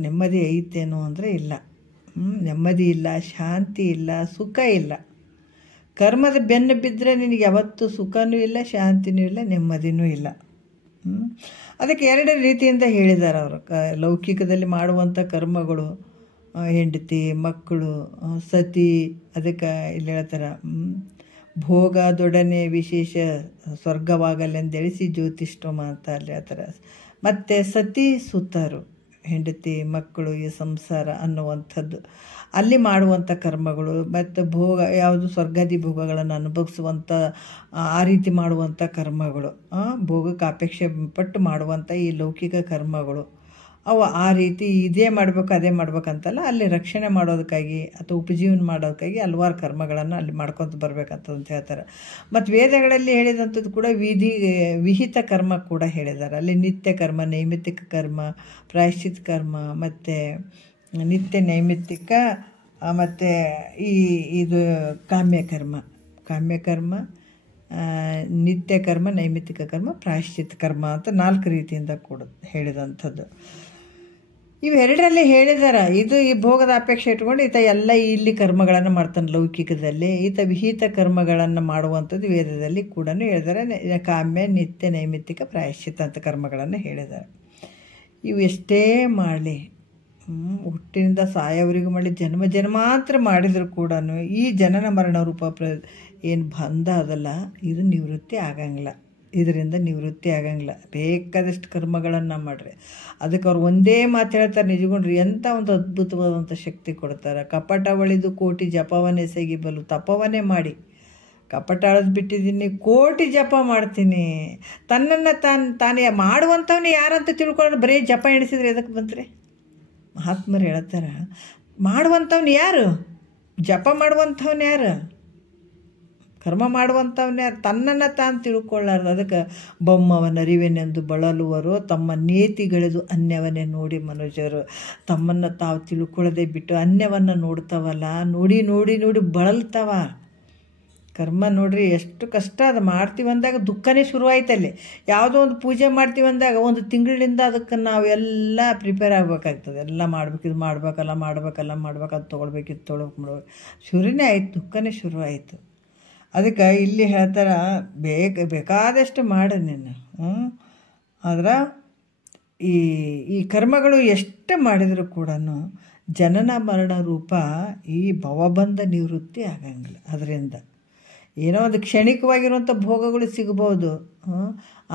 ನೆಮ್ಮದಿ ಐತೇನೋ ಅಂದರೆ ಇಲ್ಲ. ನೆಮ್ಮದಿ ಇಲ್ಲ, ಶಾಂತಿ ಇಲ್ಲ, ಸುಖ ಇಲ್ಲ. ಕರ್ಮದ ಬೆನ್ನು ಬಿದ್ದರೆ ನಿನಗೆ ಯಾವತ್ತೂ ಸುಖನೂ ಇಲ್ಲ, ಶಾಂತಿನೂ ಇಲ್ಲ, ನೆಮ್ಮದಿನೂ ಇಲ್ಲ. ಅದಕ್ಕೆ 2 ರೀತಿಯಿಂದ ಹೇಳಿದ್ದಾರೆ ಅವರು. ಲೌಕಿಕದಲ್ಲಿ ಮಾಡುವಂಥ ಕರ್ಮಗಳು, ಹೆಂಡತಿ, ಮಕ್ಕಳು, ಸತಿ, ಅದಕ್ಕೆ ಇಲ್ಲಿ ಹೇಳ್ತಾರೆ ಭೋಗದೊಡನೆ ವಿಶೇಷ ಸ್ವರ್ಗವಾಗಲೆಂದೆಳಿಸಿ ಜ್ಯೋತಿಷ್ಠೋಮ ಅಂತ ಅಲ್ಲಿ ಹೇಳ್ತಾರೆ. ಮತ್ತು ಸತಿ ಸುತ್ತರು, ಹೆಂಡತಿ, ಮಕ್ಕಳು, ಈ ಸಂಸಾರ ಅನ್ನುವಂಥದ್ದು ಅಲ್ಲಿ ಮಾಡುವಂಥ ಕರ್ಮಗಳು. ಮತ್ತು ಭೋಗ ಯಾವುದು ಸ್ವರ್ಗಾದಿ ಭೋಗಗಳನ್ನು ಅನುಭವಿಸುವಂಥ ಆ ರೀತಿ ಮಾಡುವಂಥ ಕರ್ಮಗಳು, ಭೋಗಕ್ಕೆ ಅಪೇಕ್ಷೆ ಪಟ್ಟು ಮಾಡುವಂಥ ಈ ಲೌಕಿಕ ಕರ್ಮಗಳು ಅವು ಆ ರೀತಿ ಇದೇ ಮಾಡಬೇಕು ಅದೇ ಮಾಡ್ಬೇಕಂತಲ್ಲ, ಅಲ್ಲಿ ರಕ್ಷಣೆ ಮಾಡೋದಕ್ಕಾಗಿ ಅಥವಾ ಉಪಜೀವನ ಮಾಡೋದಕ್ಕಾಗಿ ಹಲವಾರು ಕರ್ಮಗಳನ್ನು ಅಲ್ಲಿ ಮಾಡ್ಕೊತ ಬರ್ಬೇಕಂತ ಹೇಳ್ತಾರೆ. ಮತ್ತು ವೇದಗಳಲ್ಲಿ ಹೇಳಿದಂಥದ್ದು ಕೂಡ ವಿಹಿತ ಕರ್ಮ ಕೂಡ ಹೇಳಿದ್ದಾರೆ. ಅಲ್ಲಿ ನಿತ್ಯ ಕರ್ಮ, ನೈಮಿತ್ತಿಕ ಕರ್ಮ, ಪ್ರಾಯಶ್ಚಿತ್ ಕರ್ಮ, ಮತ್ತು ನಿತ್ಯ ನೈಮಿತ್ತಿಕ, ಮತ್ತು ಇದು ಕಾಮ್ಯಕರ್ಮ, ನಿತ್ಯ ಕರ್ಮ, ನೈಮಿತ್ತಿಕ ಕರ್ಮ, ಪ್ರಾಯಶ್ಚಿತ್ ಕರ್ಮ ಅಂತ 4 ರೀತಿಯಿಂದ ಕೂಡ ಹೇಳಿದಂಥದ್ದು. ಇವೆರಡರಲ್ಲಿ ಹೇಳಿದಾರ. ಇದು ಈ ಭೋಗದ ಅಪೇಕ್ಷೆ ಇಟ್ಕೊಂಡು ಈತ ಎಲ್ಲ ಇಲ್ಲಿ ಕರ್ಮಗಳನ್ನು ಮಾಡ್ತಾನೆ ಲೌಕಿಕದಲ್ಲಿ. ಈತ ವಿಹಿತ ಕರ್ಮಗಳನ್ನು ಮಾಡುವಂಥದ್ದು ವೇದದಲ್ಲಿ ಕೂಡ ಹೇಳಿದ್ದಾರೆ. ಕಾಮ್ಯ, ನಿತ್ಯ, ನೈಮಿತ್ತಿಕ, ಪ್ರಾಯಶ್ಚಿತ್ತ ಅಂತ ಕರ್ಮಗಳನ್ನು ಹೇಳಿದ್ದಾರೆ. ಇವು ಎಷ್ಟೇ ಮಾಡಲಿ, ಹುಟ್ಟಿನಿಂದ ಸಾಯೋವರೆಗೂ ಮಾಡಲಿ, ಜನ್ಮಾಂತರ ಮಾಡಿದರೂ ಕೂಡ ಈ ಜನನ ಮರಣ ರೂಪ ಏನು ಬಂಧ ಅದಲ್ಲ, ಇದು ನಿವೃತ್ತಿ ಆಗಂಗಿಲ್ಲ. ಇದರಿಂದ ನಿವೃತ್ತಿ ಆಗಂಗಿಲ್ಲ. ಬೇಕಾದಷ್ಟು ಕರ್ಮಗಳನ್ನು ಮಾಡಿರಿ. ಅದಕ್ಕೆ ಅವ್ರು ಒಂದೇ ಮಾತು ಹೇಳ್ತಾರೆ, ನಿಜಗೊಂಡ್ರಿ ಎಂಥ ಒಂದು ಅದ್ಭುತವಾದಂಥ ಶಕ್ತಿ ಕೊಡ್ತಾರೆ. ಕಪಟ ಒಳಿದು ಕೋಟಿ ಜಪವನ್ನೇ ಸೆಗಿಬಲು, ತಪವನ್ನೇ ಮಾಡಿ ಕಪಟ ಅಳದು ಬಿಟ್ಟಿದ್ದೀನಿ, ಕೋಟಿ ಜಪ ಮಾಡ್ತೀನಿ. ತನ್ನನ್ನು ತಾನೇ ಮಾಡುವಂಥವನ್ನ ಯಾರಂತ ತಿಳ್ಕೊಳ್ಳೋದು, ಬರೀ ಜಪ ಎಣಿಸಿದ್ರೆ ಎದಕ್ಕೆ ಬಂತ್ರಿ? ಮಹಾತ್ಮರು ಹೇಳ್ತಾರೆ, ಮಾಡುವಂಥವ್ನು ಯಾರು? ಜಪ ಮಾಡುವಂಥವ್ನು ಯಾರು? ಕರ್ಮ ಮಾಡುವಂಥವನ್ನೇ ತನ್ನನ್ನು ತಾನು ತಿಳ್ಕೊಳ್ಳಾರ್ದು. ಅದಕ್ಕೆ ಬೊಮ್ಮವನರಿವೆನೆಂದು ಬಳಲುವರು, ತಮ್ಮ ನೇತಿಗಳೆದು ಅನ್ಯವನ್ನೇ ನೋಡಿ ಮನುಜರು. ತಮ್ಮನ್ನು ತಾವು ತಿಳ್ಕೊಳ್ಳದೆ ಬಿಟ್ಟು ಅನ್ಯವನ್ನು ನೋಡ್ತಾವಲ್ಲ, ನೋಡಿ ನೋಡಿ ನೋಡಿ ಬಳಲ್ತಾವ. ಕರ್ಮ ನೋಡ್ರಿ ಎಷ್ಟು ಕಷ್ಟ. ಅದು ಮಾಡ್ತೀವಿ ಅಂದಾಗ ದುಃಖನೇ ಶುರುವಾಯ್ತಲ್ಲಿ. ಯಾವುದೋ ಒಂದು ಪೂಜೆ ಮಾಡ್ತೀವಿ ಅಂದಾಗ 1 ತಿಂಗಳಿಂದ ಅದಕ್ಕೆ ನಾವೆಲ್ಲ ಪ್ರಿಪೇರ್ ಆಗಬೇಕಾಗ್ತದೆ. ಎಲ್ಲ ಮಾಡ್ಬೇಕು, ಇದು ಮಾಡ್ಬೇಕಂತ ತೊಗೊಳ್ಬೇಕು, ಇದು ತೊಗೊಳ್ಬೇಕು, ಶುರುನೇ ಆಯ್ತು, ದುಃಖನೇ ಶುರುವಾಯಿತು. ಅದಕ್ಕೆ ಇಲ್ಲಿ ಹೇಳ್ತಾರೆ, ಬೇಕಾದಷ್ಟು ಮಾಡು ನೀನು. ಆದ್ರೆ ಈ ಕರ್ಮಗಳು ಎಷ್ಟು ಮಾಡಿದರೂ ಕೂಡ ಜನನ ಮರಣ ರೂಪ ಈ ಭವಬಂಧ ನಿವೃತ್ತಿ ಆಗಂಗಿಲ್ಲ. ಅದರಿಂದ ಏನೋ ಒಂದು ಕ್ಷಣಿಕವಾಗಿರುವಂಥ ಭೋಗಗಳು ಸಿಗ್ಬೋದು,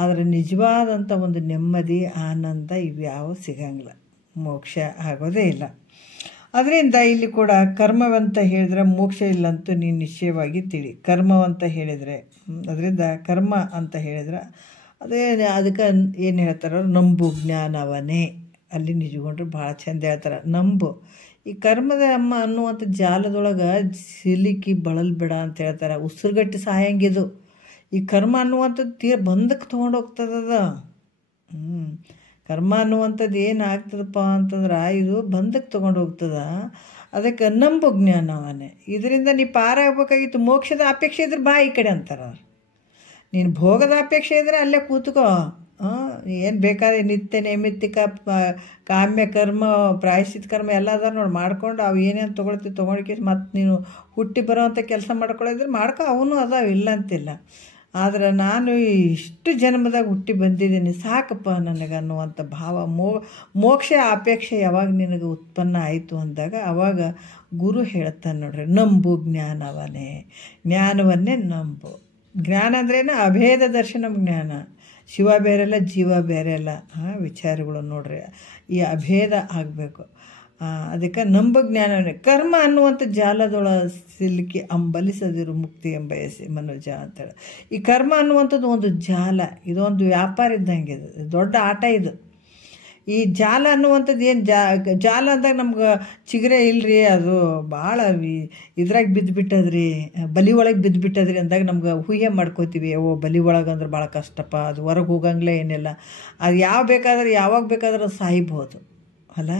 ಆದರೆ ನಿಜವಾದಂಥ ಒಂದು ನೆಮ್ಮದಿ, ಆನಂದ ಇವ್ಯಾವ ಸಿಗಂಗಿಲ್ಲ, ಮೋಕ್ಷ ಆಗೋದೇ ಇಲ್ಲ. ಅದರಿಂದ ಇಲ್ಲಿ ಕೂಡ ಕರ್ಮವಂತ ಹೇಳಿದ್ರೆ ಮೋಕ್ಷ ಇಲ್ಲಂತೂ ನೀನು ನಿಶ್ಚಯವಾಗಿ ತಿಳಿ. ಕರ್ಮವಂತ ಹೇಳಿದರೆ, ಅದರಿಂದ ಕರ್ಮ ಅಂತ ಹೇಳಿದ್ರೆ ಅದಕ್ಕೆ ಏನು ಹೇಳ್ತಾರೆ, ನಂಬು ಜ್ಞಾನವನೇ. ಅಲ್ಲಿ ನಿಜಗೊಂಡ್ರೆ ಭಾಳ ಚಂದ ಹೇಳ್ತಾರೆ, ನಂಬು. ಈ ಕರ್ಮದ ಅನ್ನುವಂಥ ಜಾಲದೊಳಗೆ ಸಿಲುಕಿ ಬಳಲ್ಬೇಡ ಅಂತ ಹೇಳ್ತಾರೆ. ಉಸಿರುಗಟ್ಟಿ ಸಾಯಂಗಿದು. ಈ ಕರ್ಮ ಅನ್ನುವಂಥದ್ದು ಬಂದಕ್ಕೆ ತೊಗೊಂಡೋಗ್ತದದ. ಕರ್ಮ ಅನ್ನುವಂಥದ್ದು ಏನಾಗ್ತದಪ್ಪ ಅಂತಂದ್ರೆ ಇದು ಬಂದಕ್ಕೆ ತೊಗೊಂಡು ಹೋಗ್ತದ. ಅದಕ್ಕೆ ನಂಬು ಜ್ಞಾನವನ್ನೇ. ಇದರಿಂದ ನೀ ಪಾರಾಗಬೇಕಾಗಿತ್ತು. ಮೋಕ್ಷದ ಅಪೇಕ್ಷೆ ಇದ್ರೆ ಬಾ ಈ ಕಡೆ ಅಂತಾರೆ. ನೀನು ಭೋಗದ ಅಪೇಕ್ಷೆ ಇದ್ದರೆ ಅಲ್ಲೇ ಕೂತ್ಕೋ. ಏನು ಬೇಕಾದ್ರೆ ನಿತ್ಯ ನೈಮಿತ್ತಿಕ, ಕಾಮ್ಯ ಕರ್ಮ, ಪ್ರಾಯಶ್ಚಿತ್ ಕರ್ಮ ಎಲ್ಲ ಅದಾರ ನೋಡಿ, ಮಾಡ್ಕೊಂಡು ಅವು ಏನೇನು ತೊಗೊಳ್ಕಿ ಮತ್ತು ನೀನು ಹುಟ್ಟಿ ಬರೋವಂಥ ಕೆಲಸ ಮಾಡ್ಕೊಳ್ಳೋದ್ರೆ ಮಾಡ್ಕೊ, ಅವನು ಅದಾವ, ಇಲ್ಲ ಅಂತಿಲ್ಲ. ಆದರೆ ನಾನು ಇಷ್ಟು ಜನ್ಮದಾಗ ಹುಟ್ಟಿ ಬಂದಿದ್ದೀನಿ, ಸಾಕಪ್ಪ ನನಗೆ ಅನ್ನುವಂಥ ಭಾವ, ಮೋಕ್ಷ ಅಪೇಕ್ಷೆ ಯಾವಾಗ ನಿನಗೆ ಉತ್ಪನ್ನ ಆಯಿತು ಅಂದಾಗ ಅವಾಗ ಗುರು ಹೇಳ್ತಾನೆ ನೋಡ್ರಿ, ನಂಬು ಜ್ಞಾನವನ್ನೇ. ಜ್ಞಾನವನ್ನೇ ನಂಬು. ಜ್ಞಾನ ಅಂದ್ರೇನು? ಅಭೇದ ದರ್ಶನ ಜ್ಞಾನ. ಶಿವ ಬೇರೆಲ್ಲ, ಜೀವ ಬೇರೆಲ್ಲ ವಿಚಾರಗಳು ನೋಡ್ರಿ. ಈ ಅಭೇದ ಆಗಬೇಕು. ಅದಕ್ಕೆ ನಂಬ ಜ್ಞಾನವೇ. ಕರ್ಮ ಅನ್ನುವಂಥ ಜಾಲದೊಳ ಸಿಲುಕಿ ಅಂಬಲಿಸದಿರು ಮುಕ್ತಿ ಎಂಬಯಸಿ ಮನುಜ ಅಂತೇಳಿ. ಈ ಕರ್ಮ ಅನ್ನುವಂಥದ್ದು ಒಂದು ಜಾಲ, ಇದೊಂದು ವ್ಯಾಪಾರ ಇದ್ದಂಗೆ, ಇದು ದೊಡ್ಡ ಆಟ. ಇದು ಈ ಜಾಲ ಅನ್ನುವಂಥದ್ದು ಏನು ಜಾಲ ಅಂದಾಗ ನಮ್ಗೆ ಚಿಗರೆ ಇಲ್ಲರಿ, ಅದು ಭಾಳ ಇದ್ರಾಗ ಬಿದ್ದುಬಿಟ್ಟದ್ರಿ, ಬಲಿ ಒಳಗೆ ಬಿದ್ದುಬಿಟ್ಟದ್ರಿ ಅಂದಾಗ ನಮ್ಗೆ ಊಹೆ ಮಾಡ್ಕೋತೀವಿ. ಬಲಿ ಒಳಗೆ ಅಂದ್ರೆ ಭಾಳ ಕಷ್ಟಪ್ಪ, ಅದು ಹೊರಗೆ ಹೋಗಂಗಿಲ್ಲ, ಏನಿಲ್ಲ. ಅದು ಯಾವಾಗ ಬೇಕಾದ್ರೆ ಸಾಯ್ಬೋದು ಅಲ್ಲ.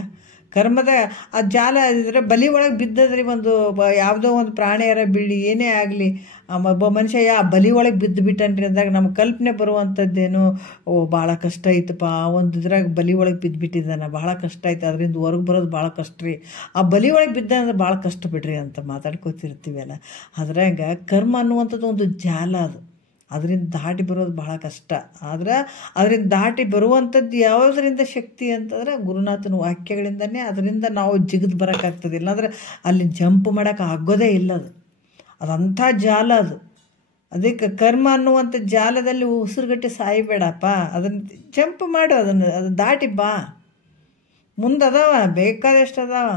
ಕರ್ಮದ ಆ ಜಾಲ ಇದ್ರೆ ಬಲಿ ಒಳಗೆ ಬಿದ್ದದ್ರಿ. ಯಾವುದೋ ಒಂದು ಪ್ರಾಣಿಯರ ಬೀಳಿ ಏನೇ ಆಗಲಿ ಒಬ್ಬ ಮನುಷ್ಯ ಬಲಿ ಒಳಗೆ ಬಿದ್ದು ಬಿಟ್ಟನ್ರಿ ಅಂದಾಗ ನಮ್ಗೆ ಕಲ್ಪನೆ ಬರುವಂಥದ್ದೇನು, ಭಾಳ ಕಷ್ಟ ಐತಪ್ಪ, ಒಂದು ಇದ್ರಾಗ ಬಲಿ ಒಳಗೆ ಬಿದ್ದುಬಿಟ್ಟಿದ್ದಾನೆ, ಭಾಳ ಕಷ್ಟ ಆಯ್ತು, ಅದರಿಂದ ಹೊರಗೆ ಬರೋದು ಭಾಳ ಕಷ್ಟ ರೀ, ಆ ಬಲಿ ಒಳಗೆ ಬಿದ್ದ ಅಂದ್ರೆ ಭಾಳ ಕಷ್ಟ ಬಿಡ್ರಿ ಅಂತ ಮಾತಾಡ್ಕೋತಿರ್ತೀವಲ್ಲ. ಅದ್ರಾಗ ಕರ್ಮ ಅನ್ನುವಂಥದ್ದು ಒಂದು ಜಾಲ, ಅದರಿಂದ ದಾಟಿ ಬರೋದು ಭಾಳ ಕಷ್ಟ. ಆದ್ರೆ ಅದರಿಂದ ದಾಟಿ ಬರುವಂಥದ್ದು ಯಾವುದರಿಂದ ಶಕ್ತಿ ಅಂತಂದ್ರೆ ಗುರುನಾಥನ ವಾಕ್ಯಗಳಿಂದನೇ ಅದರಿಂದ ನಾವು ಜಿಗಿದು ಬರೋಕ್ಕಾಗ್ತದೆ. ಇಲ್ಲಾಂದ್ರೆ ಅಲ್ಲಿ ಜಂಪ್ ಮಾಡೋಕೆ ಆಗೋದೇ ಇಲ್ಲ. ಅದಂಥ ಜಾಲ ಅದು. ಅದಕ್ಕೆ ಕರ್ಮ ಅನ್ನುವಂಥ ಜಾಲದಲ್ಲಿ ಉಸಿರುಗಟ್ಟಿ ಸಾಯಬೇಡಪ್ಪ, ಅದನ್ನು ಜಂಪ್ ಮಾಡು, ಅದು ದಾಟಿ ಬಾ, ಮುಂದೆ ಅದಾವ ಬೇಕಾದಷ್ಟು ಅದಾವ.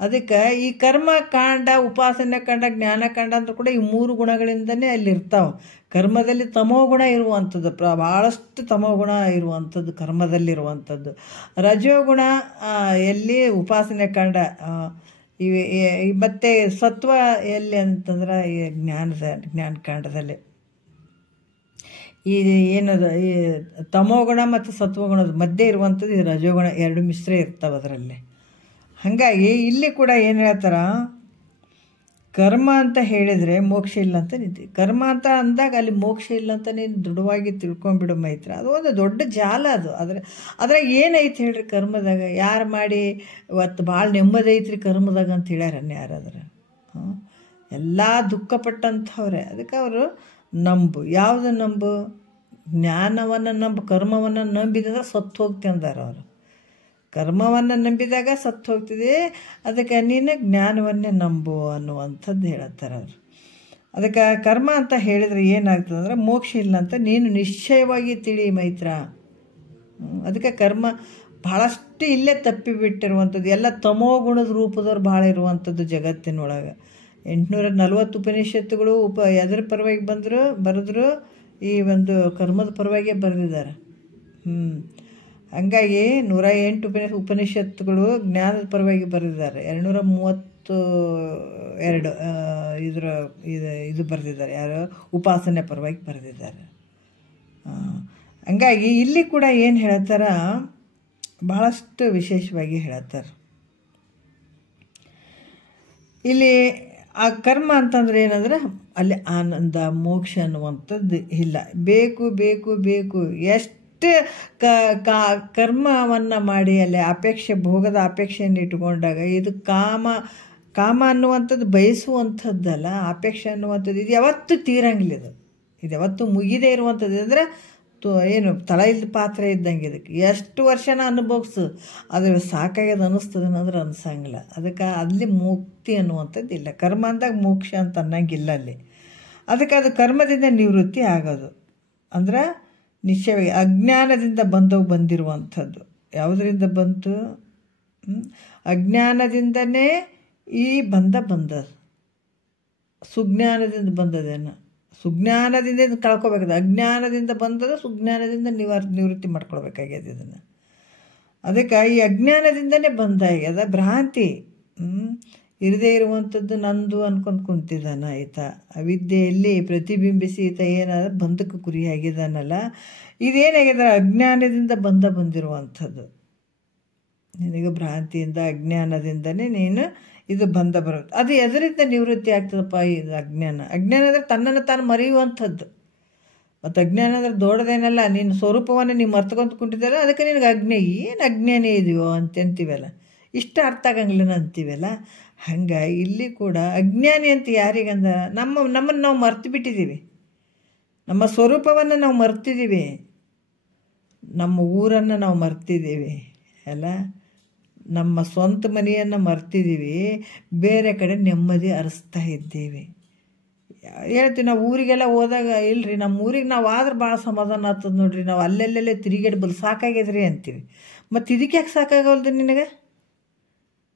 ಅದಕ್ಕೆ ಈ ಕರ್ಮಕಾಂಡ, ಉಪಾಸನೆ ಕಾಂಡ, ಜ್ಞಾನಕಾಂಡ ಅಂತ ಕೂಡ ಈ 3 ಗುಣಗಳಿಂದನೇ ಅಲ್ಲಿ ಇರ್ತಾವೆ. ಕರ್ಮದಲ್ಲಿ ತಮೋಗುಣ ಇರುವಂಥದ್ದು, ಭಾಳಷ್ಟು ತಮೋಗುಣ ಇರುವಂಥದ್ದು ಕರ್ಮದಲ್ಲಿರುವಂಥದ್ದು. ರಜೋಗುಣ ಎಲ್ಲಿ ಉಪಾಸನೆ ಕಾಂಡ, ಮತ್ತು ಸತ್ವ ಎಲ್ಲಿ ಅಂತಂದ್ರೆ ಈ ಜ್ಞಾನಕಾಂಡದಲ್ಲಿ. ಈ ಏನದು ಈ ತಮೋಗುಣ ಮತ್ತು ಸತ್ವಗುಣದ ಮಧ್ಯೆ ಇರುವಂಥದ್ದು ಈ ರಜೋಗುಣ, 2 ಮಿಶ್ರ ಇರ್ತಾವೆ ಅದರಲ್ಲಿ. ಹಾಗಾಗಿ ಇಲ್ಲಿ ಕೂಡ ಏನು ಹೇಳ್ತಾರ, ಕರ್ಮ ಅಂತ ಹೇಳಿದರೆ ಮೋಕ್ಷ ಇಲ್ಲ ಅಂತ ನಿಂತಿ. ಕರ್ಮ ಅಂತ ಅಂದಾಗ ಅಲ್ಲಿ ಮೋಕ್ಷ ಇಲ್ಲ ಅಂತ ನೀನು ದೃಢವಾಗಿ ತಿಳ್ಕೊಂಬಿಡು ಮೈತ್ರ. ಅದು ಒಂದು ದೊಡ್ಡ ಜಾಲ ಅದು. ಅದ್ರಾಗ ಏನೈತಿ ಹೇಳ್ರಿ ಕರ್ಮದಾಗ? ಯಾರು ಮಾಡಿ ಇವತ್ತು ಭಾಳ ನೆಮ್ಮದಿ ಐತ್ರಿ ಕರ್ಮದಾಗ ಅಂತ ಹೇಳ್ಯಾರನ್ನ ಯಾರಾದ್ರ? ಎಲ್ಲ ದುಃಖಪಟ್ಟಂಥವ್ರೆ. ಅದಕ್ಕೆ ಅವರು ನಂಬು, ಯಾವುದು ನಂಬು? ಜ್ಞಾನವನ್ನು ನಂಬು. ಕರ್ಮವನ್ನು ನಂಬಿದ್ರೆ ಸತ್ತು ಹೋಗ್ತಿ ಅಂದಾರ ಅವರು. ಕರ್ಮವನ್ನು ನಂಬಿದಾಗ ಸತ್ತು ಹೋಗ್ತಿದೆ, ಅದಕ್ಕೆ ನೀನು ಜ್ಞಾನವನ್ನೇ ನಂಬು ಅನ್ನುವಂಥದ್ದು ಹೇಳತ್ತಾರೆ ಅವರು. ಅದಕ್ಕೆ ಕರ್ಮ ಅಂತ ಹೇಳಿದರೆ ಏನಾಗ್ತದೆ ಅಂದರೆ ಮೋಕ್ಷ ಇಲ್ಲ ಅಂತ ನೀನು ನಿಶ್ಚಯವಾಗಿ ತಿಳಿ ಮೈತ್ರ. ಅದಕ್ಕೆ ಕರ್ಮ ಭಾಳಷ್ಟು ಇಲ್ಲೇ ತಪ್ಪಿಬಿಟ್ಟಿರುವಂಥದ್ದು. ಎಲ್ಲ ತಮೋಗುಣದ ರೂಪದವ್ರು ಭಾಳ ಇರುವಂಥದ್ದು ಜಗತ್ತಿನೊಳಗೆ. 840 ಉಪನಿಷತ್ತುಗಳು ಎದರ ಪರವಾಗಿ ಬರೆದ್ರು ಈ ಒಂದು ಕರ್ಮದ ಪರವಾಗಿಯೇ ಬರೆದಿದ್ದಾರೆ. ಹಂಗಾಗಿ 108 ಉಪನಿಷತ್ತುಗಳು ಜ್ಞಾನದ ಪರವಾಗಿ ಬರೆದಿದ್ದಾರೆ. 232 ಇದು ಬರೆದಿದ್ದಾರೆ, ಯಾರು ಉಪಾಸನೆ ಪರವಾಗಿ ಬರೆದಿದ್ದಾರೆ. ಹಂಗಾಗಿ ಇಲ್ಲಿ ಕೂಡ ಏನು ಹೇಳ್ತಾರ, ಭಾಳಷ್ಟು ವಿಶೇಷವಾಗಿ ಹೇಳ್ತಾರೆ. ಇಲ್ಲಿ ಆ ಕರ್ಮ ಅಂತಂದ್ರೆ ಏನಂದ್ರೆ ಅಲ್ಲಿ ಆನಂದ ಮೋಕ್ಷ ಅನ್ನುವಂಥದ್ದು ಇಲ್ಲ. ಬೇಕು ಬೇಕು ಬೇಕು ಎಷ್ಟು ಕರ್ಮವನ್ನು ಮಾಡಿ ಅಲ್ಲಿ ಅಪೇಕ್ಷೆ, ಭೋಗದ ಅಪೇಕ್ಷೆಯನ್ನು ಇಟ್ಕೊಂಡಾಗ ಇದು ಕಾಮ ಅನ್ನುವಂಥದ್ದು ಬಯಸುವಂಥದ್ದಲ್ಲ. ಅಪೇಕ್ಷೆ ಅನ್ನುವಂಥದ್ದು ಇದು ಯಾವತ್ತೂ ತೀರಂಗಿಲ್ಲ. ಇದು ಯಾವತ್ತೂ ಮುಗಿದೇ ಇರುವಂಥದ್ದು. ಅಂದರೆ ಏನು ತಳ ಇಲ್ಲದ ಪಾತ್ರೆ ಇದ್ದಂಗೆ. ಇದಕ್ಕೆ ಎಷ್ಟು ವರ್ಷನ ಅನುಭವಿಸು, ಅದು ಸಾಕಾಗ್ಯದ ಅನ್ನಿಸ್ತದೆ ಅನ್ನೋದ್ರೆ ಅನ್ಸಂಗಿಲ್ಲ. ಅದಕ್ಕೆ ಅಲ್ಲಿ ಮುಕ್ತಿ ಅನ್ನುವಂಥದ್ದು ಇಲ್ಲ. ಕರ್ಮ ಅಂದಾಗ ಮೋಕ್ಷ ಅಂತ ಅನ್ನಂಗಿಲ್ಲ ಅಲ್ಲಿ. ಅದಕ್ಕೆ ಅದು ಕರ್ಮದಿಂದ ನಿವೃತ್ತಿ ಆಗೋದು. ಅಂದ್ರೆ ನಿಶ್ಚಯವಾಗಿ ಅಜ್ಞಾನದಿಂದ ಬಂದಿರುವಂಥದ್ದು. ಯಾವುದರಿಂದ ಬಂತು? ಅಜ್ಞಾನದಿಂದನೇ ಈ ಬಂದದ್ದು. ಸುಜ್ಞಾನದಿಂದ ಬಂದದೇನು? ಸುಜ್ಞಾನದಿಂದ ಇದು ಕಳ್ಕೊಬೇಕಾದ. ಅಜ್ಞಾನದಿಂದ ಬಂದದ್ದು ಸುಜ್ಞಾನದಿಂದ ನಿವೃತ್ತಿ ಮಾಡ್ಕೊಳ್ಬೇಕಾಗ್ಯದ ಇದನ್ನು. ಅದಕ್ಕೆ ಈ ಅಜ್ಞಾನದಿಂದನೇ ಬಂದಾಗ್ಯದ ಭ್ರಾಂತಿ. ಇರದೇ ಇರುವಂಥದ್ದು ನಂದು ಅನ್ಕೊಂಡು ಕುಂತಿದ್ದಾನ ಈತ. ಅವಿದ್ಯೆಯಲ್ಲಿ ಪ್ರತಿಬಿಂಬಿಸಿ ಈತ ಏನಾದ ಬಂಧಕ್ಕೆ ಗುರಿಯಾಗಿದ್ದಾನಲ್ಲ, ಇದೇನಾಗಿದೆ? ಅಜ್ಞಾನದಿಂದ ಬಂದಿರುವಂಥದ್ದು. ನಿನಗೆ ಭ್ರಾಂತಿಯಿಂದ ಅಜ್ಞಾನದಿಂದನೇ ನೀನು ಇದು ಬರುತ್ತೆ. ಅದು ಎದರಿಂದ ನಿವೃತ್ತಿ ಆಗ್ತದಪ್ಪ? ಇದು ಅಜ್ಞಾನ. ಅಜ್ಞಾನ ಅಂದರೆ ತನ್ನನ್ನು ತಾನು ಮರೆಯುವಂಥದ್ದು. ಮತ್ತು ಅಜ್ಞಾನ ಅಂದರೆ ದೊಡ್ಡದೇನಲ್ಲ, ನಿನ್ನ ಸ್ವರೂಪವನ್ನು ನೀವು ಮರ್ತಕೊಂತ ಕುಂಟಿದ್ದಲ್ಲ, ಅದಕ್ಕೆ ನಿನಗೆ ಏನು ಅಜ್ಞಾನಿ ಇದೆಯೋ ಅಂತೀವಲ್ಲ, ಇಷ್ಟ ಅರ್ಥ ಆಗಂಗಿಲ್ಲ ಅಂತೀವಲ್ಲ. ಹಂಗಾಗಿ ಇಲ್ಲಿ ಕೂಡ ಅಜ್ಞಾನಿ ಅಂತ ಯಾರಿಗಂದ? ನಮ್ಮನ್ನು ನಾವು ಮರ್ತು ಬಿಟ್ಟಿದ್ದೀವಿ. ನಮ್ಮ ಸ್ವರೂಪವನ್ನು ನಾವು ಮರ್ತಿದ್ದೀವಿ. ನಮ್ಮ ಊರನ್ನು ನಾವು ಮರ್ತಿದ್ದೀವಿ ಅಲ್ಲ, ನಮ್ಮ ಸ್ವಂತ ಮನೆಯನ್ನು ಮರ್ತಿದ್ದೀವಿ. ಬೇರೆ ಕಡೆ ನೆಮ್ಮದಿ ಅರಸ್ತಾ ಇದ್ದೀವಿ. ಹೇಳ್ತೀವಿ ನಾವು ಊರಿಗೆಲ್ಲ ಹೋದಾಗ, ಇಲ್ರಿ ನಮ್ಮ ಊರಿಗೆ ನಾವು ಆದ್ರೆ ಭಾಳ ಸಮಾಧಾನ ಆಗ್ತದೆ ನೋಡ್ರಿ, ನಾವು ಅಲ್ಲೆಲ್ಲೆಲ್ಲೇ ತಿರುಗಾಡಿ ಸಾಕಾಗ್ಯದ್ರಿ ಅಂತೀವಿ. ಮತ್ತು ಇದಕ್ಕೆ ಯಾಕೆ ಸಾಕಾಗಲ್ದು ನಿನಗೆ?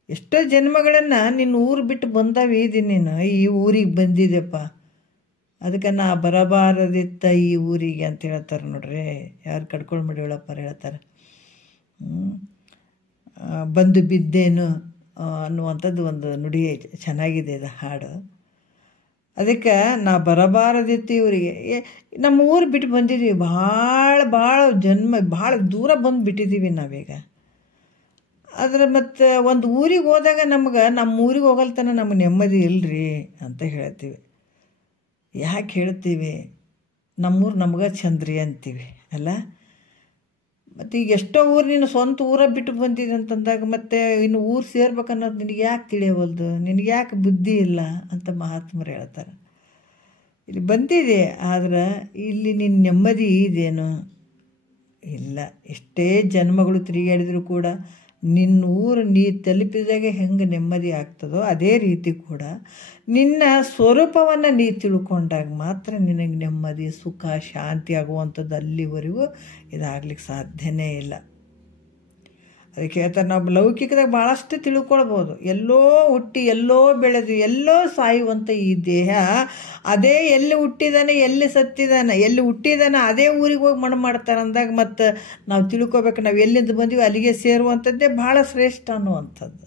ಎಷ್ಟೋ ಜನ್ಮಗಳನ್ನು ನಿನ್ನ ಊರು ಬಿಟ್ಟು ಬಂದಾವೆ ನೀನು ಈ ಊರಿಗೆ ಬಂದಿದೆಪ್ಪ. ಅದಕ್ಕೆ ನಾ ಬರಬಾರದಿತ್ತ ಈ ಊರಿಗೆ ಅಂತ ಹೇಳ್ತಾರೆ ನೋಡ್ರಿ. ಯಾರು ಕಡ್ಕೊಂಡು ಮಡಿಯೊಳಪ್ಪರು ಹೇಳ್ತಾರೆ, ಬಂದು ಬಿದ್ದೇನು ಅನ್ನುವಂಥದ್ದು ಒಂದು ನುಡಿ ಚೆನ್ನಾಗಿದೆ ಇದು ಹಾಡು. ಅದಕ್ಕೆ ನಾ ಬರಬಾರದಿತ್ತು ಇವರಿಗೆ. ನಮ್ಮ ಊರು ಬಿಟ್ಟು ಬಂದಿದ್ದೀವಿ, ಭಾಳ ಭಾಳ ದೂರ ಬಂದು ಬಿಟ್ಟಿದ್ದೀವಿ ನಾವೀಗ. ಆದ್ರೆ ಮತ್ತು ಒಂದು ಊರಿಗೆ ಹೋದಾಗ ನಮ್ಗೆ ನಮ್ಮ ಊರಿಗೆ ಹೋಗಲ್ತನ ನಮ್ಗೆ ನೆಮ್ಮದಿ ಇಲ್ಲರಿ ಅಂತ ಹೇಳ್ತೀವಿ. ಯಾಕೆ ಹೇಳ್ತೀವಿ? ನಮ್ಮೂರು ನಮ್ಗೆ ಚಂದ್ರಿ ಅಂತೀವಿ ಅಲ್ಲ. ಮತ್ತು ಈಗ ಎಷ್ಟೋ ಊರು ನೀನು ಸ್ವಂತ ಊರ ಬಿಟ್ಟು ಬಂದಿದೆ ಅಂತಂದಾಗ ಮತ್ತೆ ಇನ್ನು ಊರು ಸೇರ್ಬೇಕನ್ನೋದು ನಿನಗೆ ಯಾಕೆ ತಿಳಿಯವಲ್ದು, ನಿನಗೆ ಯಾಕೆ ಬುದ್ಧಿ ಇಲ್ಲ ಅಂತ ಮಹಾತ್ಮರು ಹೇಳ್ತಾರೆ. ಇಲ್ಲಿ ಬಂದಿದೆ, ಆದ್ರೆ ಇಲ್ಲಿ ನಿನ್ನ ನೆಮ್ಮದಿ ಇದೇನು? ಇಲ್ಲ. ಎಷ್ಟೇ ಜನ್ಮಗಳು ತಿರುಗಾಡಿದರೂ ಕೂಡ ನಿನ್ನ ಊರು ನೀ ತಲುಪಿದಾಗ ಹೆಂಗೆ ನೆಮ್ಮದಿ ಆಗ್ತದೋ ಅದೇ ರೀತಿ ಕೂಡ ನಿನ್ನ ಸ್ವರೂಪವನ್ನು ನೀ ತಿಳ್ಕೊಂಡಾಗ ಮಾತ್ರ ನಿನಗೆ ನೆಮ್ಮದಿ, ಸುಖ, ಶಾಂತಿ ಆಗುವಂಥದ್ದು. ಅಲ್ಲಿವರೆಗೂ ಇದಾಗ್ಲಿಕ್ಕೆ ಸಾಧ್ಯನೇ ಇಲ್ಲ. ಅದಕ್ಕೆ ಹೇಳ್ತಾರೆ, ನಾವು ಲೌಕಿಕದಾಗ ಭಾಳಷ್ಟು ತಿಳ್ಕೊಳ್ಬೋದು. ಎಲ್ಲೋ ಹುಟ್ಟಿ ಎಲ್ಲೋ ಬೆಳೆದು ಎಲ್ಲೋ ಸಾಯುವಂಥ ಈ ದೇಹ, ಅದೇ ಎಲ್ಲಿ ಹುಟ್ಟಿದಾನೆ ಎಲ್ಲಿ ಸತ್ತಿದ್ದಾನೆ, ಎಲ್ಲಿ ಹುಟ್ಟಿದಾನೆ ಅದೇ ಊರಿಗೆ ಹೋಗಿ ಮಣ್ಣು ಮಾಡ್ತಾರೆ ಅಂದಾಗ ಮತ್ತು ನಾವು ತಿಳ್ಕೊಬೇಕು ನಾವು ಎಲ್ಲಿಂದ ಬಂದೀವಿ ಅಲ್ಲಿಗೆ ಸೇರುವಂಥದ್ದೇ ಭಾಳ ಶ್ರೇಷ್ಠ ಅನ್ನುವಂಥದ್ದು.